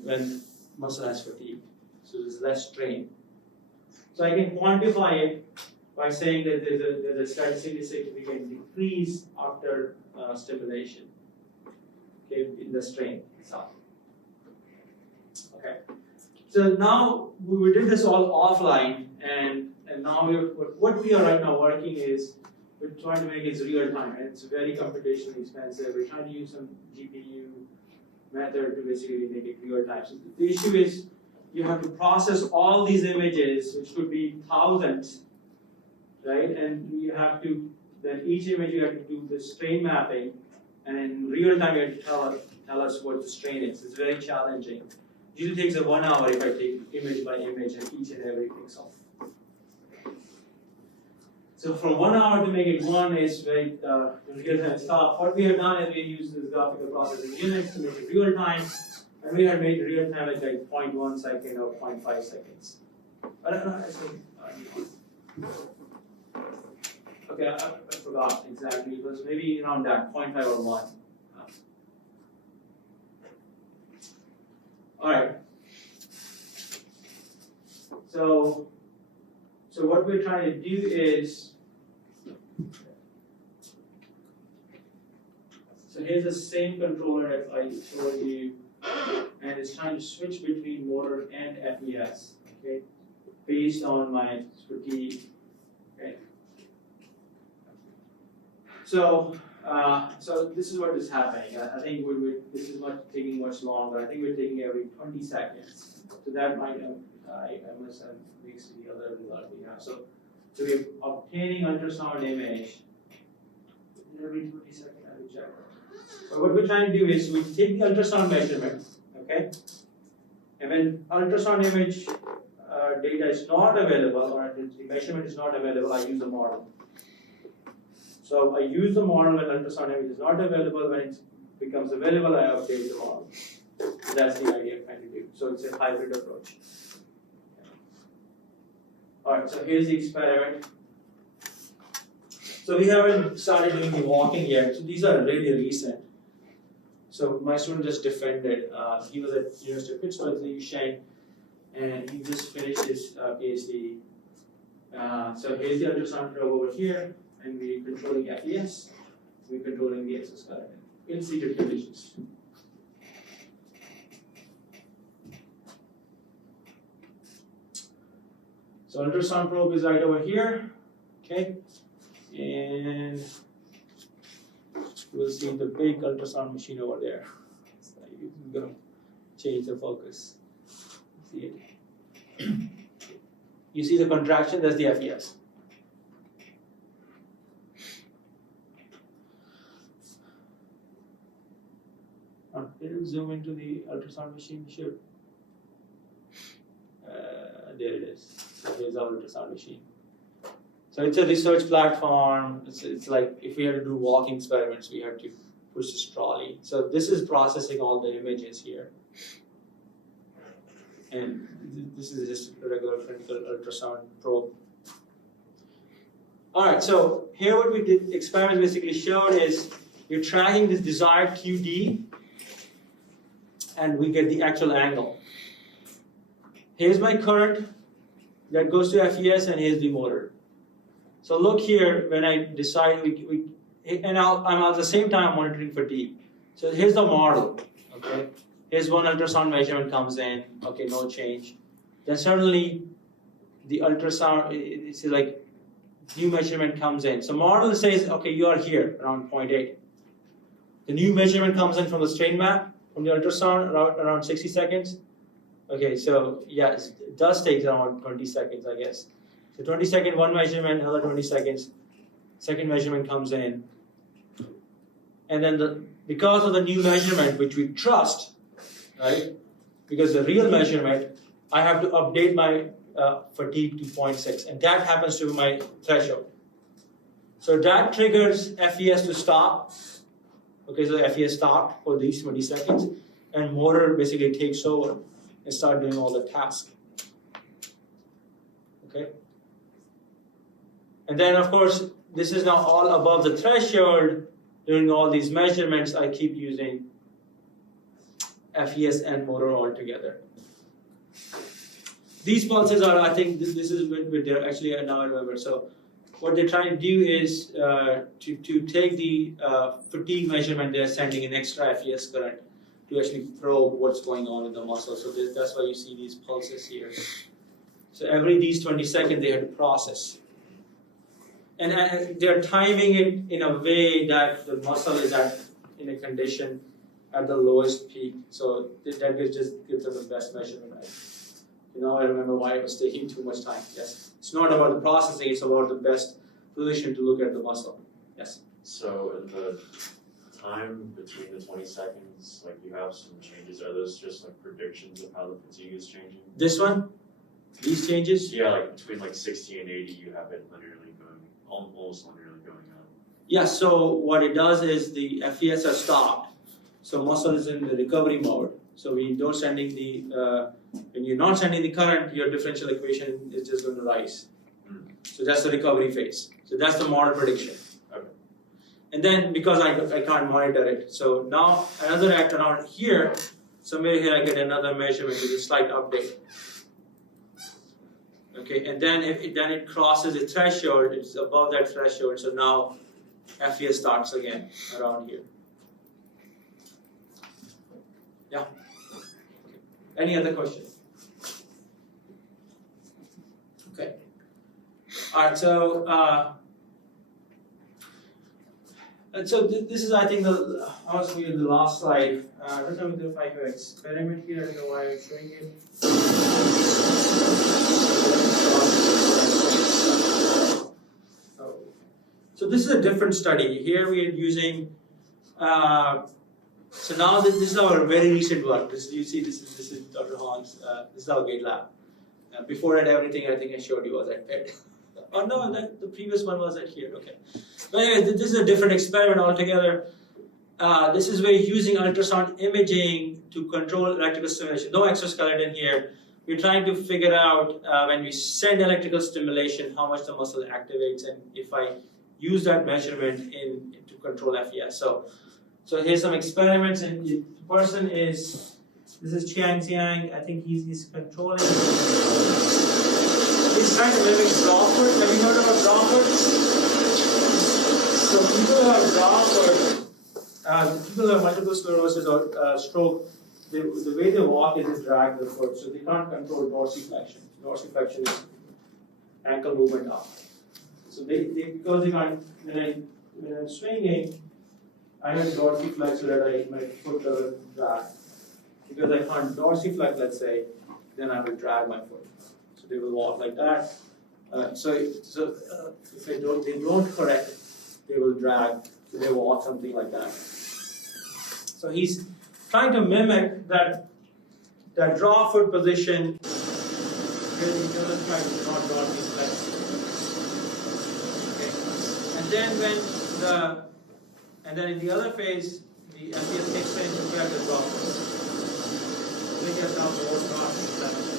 muscle has fatigue, so there's less strain. So I can quantify it by saying that there's a statistically significant decrease after stimulation, okay, in the strain itself. Okay, so now we did this all offline, and now what we are right now working is we're trying to make it real time, and it's very computationally expensive. We're trying to use some GPU method to basically make it real time. So the issue is you have to process all these images, which could be thousands, right? And you have to, then each image you have to do the strain mapping, and in real time you have to tell us what the strain is. It's very challenging. Usually takes 1 hour if I take image by image and each and every pixel. So from 1 hour to make it one is very real time stuff. What we have done is we use this graphical processing units to make it real time, and we have made real time at like 0.1 second or 0.5 seconds. I don't know. Okay, I forgot exactly. It was maybe around that 0.5 or 1. All right. So what we're trying to do is, so here's the same controller that I showed you, and it's trying to switch between motor and FES, okay, based on my fatigue. Okay. So this is what is happening. I think this is not taking much longer. I think we're taking every 20 seconds. So that might I must have mixed the other result we have. So we're obtaining ultrasound image every 20 seconds. I will check. But what we're trying to do is we take the ultrasound measurement, okay, and when ultrasound image data is not available or the measurement is not available, I use a model. So I use the model when ultrasound image is not available. When it becomes available, I update the model. That's the idea I'm trying to do. So it's a hybrid approach. Alright, so here's the experiment. So we haven't started doing the walking yet. So these are really recent. So my student just defended. He was at University of Pittsburgh, Liu Sheng, and he just finished his PhD. So here's the ultrasound probe over here. And we're controlling FES, we're controlling the exoskeleton in seated conditions. So ultrasound probe is right over here, okay? And we'll see the big ultrasound machine over there. So you're gonna change the focus. See it? You see the contraction, that's the FES. Didn't zoom into the ultrasound machine, sure. There it is. So here's our ultrasound machine. So it's a research platform. It's like if we had to do walking experiments, we had to push this trolley. So this is processing all the images here. And this is just a regular clinical ultrasound probe. All right, so here what we did, experiment basically showed is you're tracking this desired QD, and we get the actual angle. Here's my current that goes to FES, and here's the motor. So look here, when I decide I'm at the same time monitoring fatigue. So here's the model, okay? Here's one ultrasound measurement comes in, okay, no change. Then suddenly the ultrasound, it's like new measurement comes in. So model says, okay, you are here around 0.8. The new measurement comes in from the strain map, from the ultrasound around 60 seconds. Okay, so yes, it does take around 20 seconds, I guess. So 20 seconds, one measurement, another 20 seconds, second measurement comes in. And then because of the new measurement, which we trust, right? Because the real measurement, I have to update my fatigue to 0.6, and that happens to be my threshold. So that triggers FES to stop. Okay, so FES stopped for these 20 seconds, and motor basically takes over and start doing all the tasks. Okay? And then of course, this is now all above the threshold. During all these measurements, I keep using FES and motor all together. These pulses are, I think this is with their, actually now I remember. So what they're trying to do is to take the fatigue measurement, they're sending an extra FES current to actually probe what's going on in the muscle. So that's why you see these pulses here. So every these 20 seconds they have to process. And they're timing it in a way that the muscle is in a condition at the lowest peak. So that just gives them the best measurement. Now I remember why it was taking too much time. Yes, it's not about the processing; it's about the best position to look at the muscle. Yes. So in the time between the 20 seconds, like you have some changes, are those just like predictions of how the fatigue is changing? This one, these changes. Yeah, like between like 60 and 80, you have it linearly going, almost linearly going up. Yeah. So what it does is the FES has stopped. So muscle is in the recovery mode. So we don't sending the when you're not sending the current, your differential equation is just going to rise. So that's the recovery phase. So that's the model prediction. Okay. And then because I can't monitor it, so now another act around here, somewhere here I get another measurement with a slight update. Okay, and then then it crosses the threshold, it's above that threshold, so now FES starts again around here. Yeah. Any other questions? Okay. All right. So, this is, I think, I was showing you the last slide. Let's have if I have an experiment here. I don't know why I'm showing it. So this is a different study. Here we are using. So now this is our very recent work. This is Dr. Hahn's. This is our gate lab. Before that, everything I think I showed you was at Pid. Oh no, the previous one was at here. Okay. But anyway, this is a different experiment altogether. This is where you're using ultrasound imaging to control electrical stimulation. No exoskeleton here. We're trying to figure out when we send electrical stimulation how much the muscle activates, and if I use that measurement to control FES. So here's some experiments, and the person is, this is Chiang Xiang, I think he's controlling. He's trying to mimic Drawford. Have you heard about Drawford? So people who have Drawford, people who have multiple sclerosis or stroke, the way they walk is they drag their foot, so they can't control dorsiflexion. Dorsiflexion is ankle movement up. So because they can't, when I'm swinging, I have to dorsiflex so that my foot doesn't drag. Because I can't dorsiflex, let's say, then I will drag my foot. So they will walk like that. So if they don't correct, they will drag. So they walk something like that. So he's trying to mimic that draw foot position. Where he doesn't try to not dorsiflex. Okay. And then in the other phase, the FES takes in to grab the drop. They get down more dorsiflexion.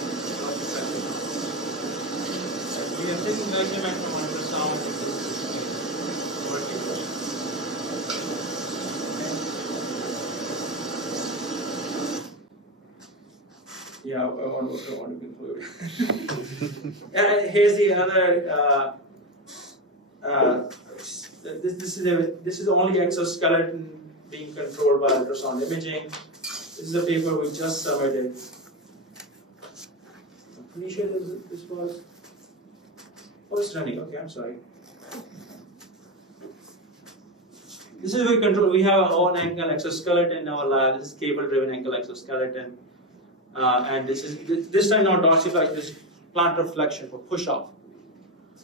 We are taking measurement from ultrasound, which is working. Yeah, I want to conclude. And here's the other. This is the only exoskeleton being controlled by ultrasound imaging. This is a paper we just submitted. I'm pretty sure this was. Oh, it's running. Okay, I'm sorry. This is we control. We have our own ankle exoskeleton in our lab. This is cable-driven ankle exoskeleton, and this time not dorsiflexion. This is plantar flexion for push-off.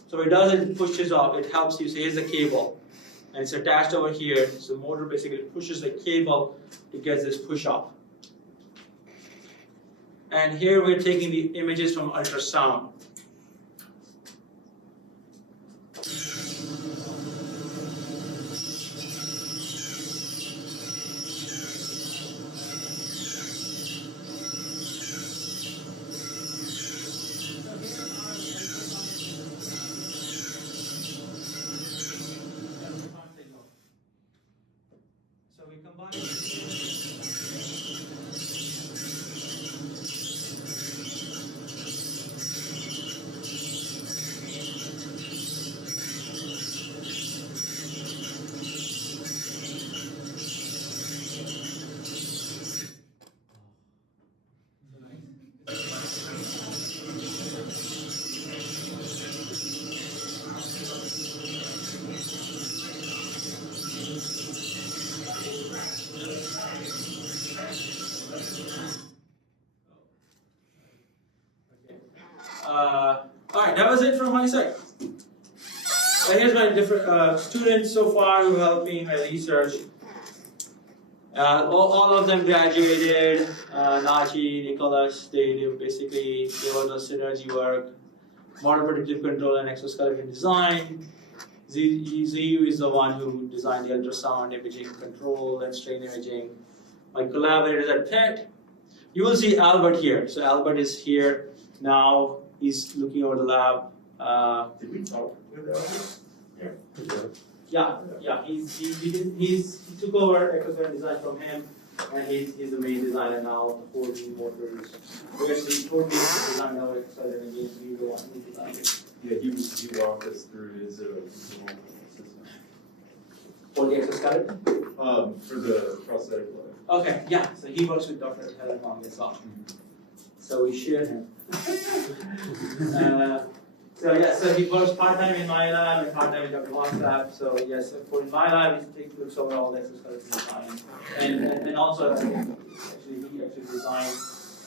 So what it does is it pushes off. It helps you. So here's the cable, and it's attached over here. So the motor basically pushes the cable to get this push-off. And here we're taking the images from ultrasound. So we combine. Alright, that was it from my side. Here's my different students so far who helped me in my research. All of them graduated. Nachi, Nicholas, they basically did all the synergy work, model predictive control and exoskeleton design. Ziyu is the one who designed the ultrasound imaging control and strain imaging. My collaborators at Pid. You will see Albert here. So Albert is here now. He's looking over the lab. Did we talk with Albert? Yeah. He took over exoskeleton design from him, and he's the main designer now. The whole new motors. We actually totally designed our exoskeleton and he's the one who designed it. Yeah, he walked us through his system. For the exoskeleton. For the prosthetic leg. Okay, yeah. So he works with Dr. Helen Wong as well. So we share him. So he works part-time in my lab and part-time in Dr. Wong's lab. So yes, for my lab, he looks over all the exoskeleton design. And also, he actually designed.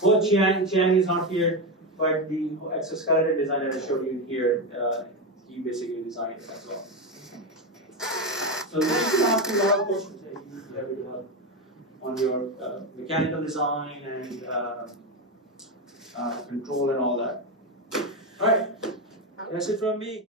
Both Chiang is not here, but the exoskeleton design that I showed you here, he basically designed it as well. So you can ask a lot of questions that you need to have to help on your mechanical design and control and all that. All right, that's it from me.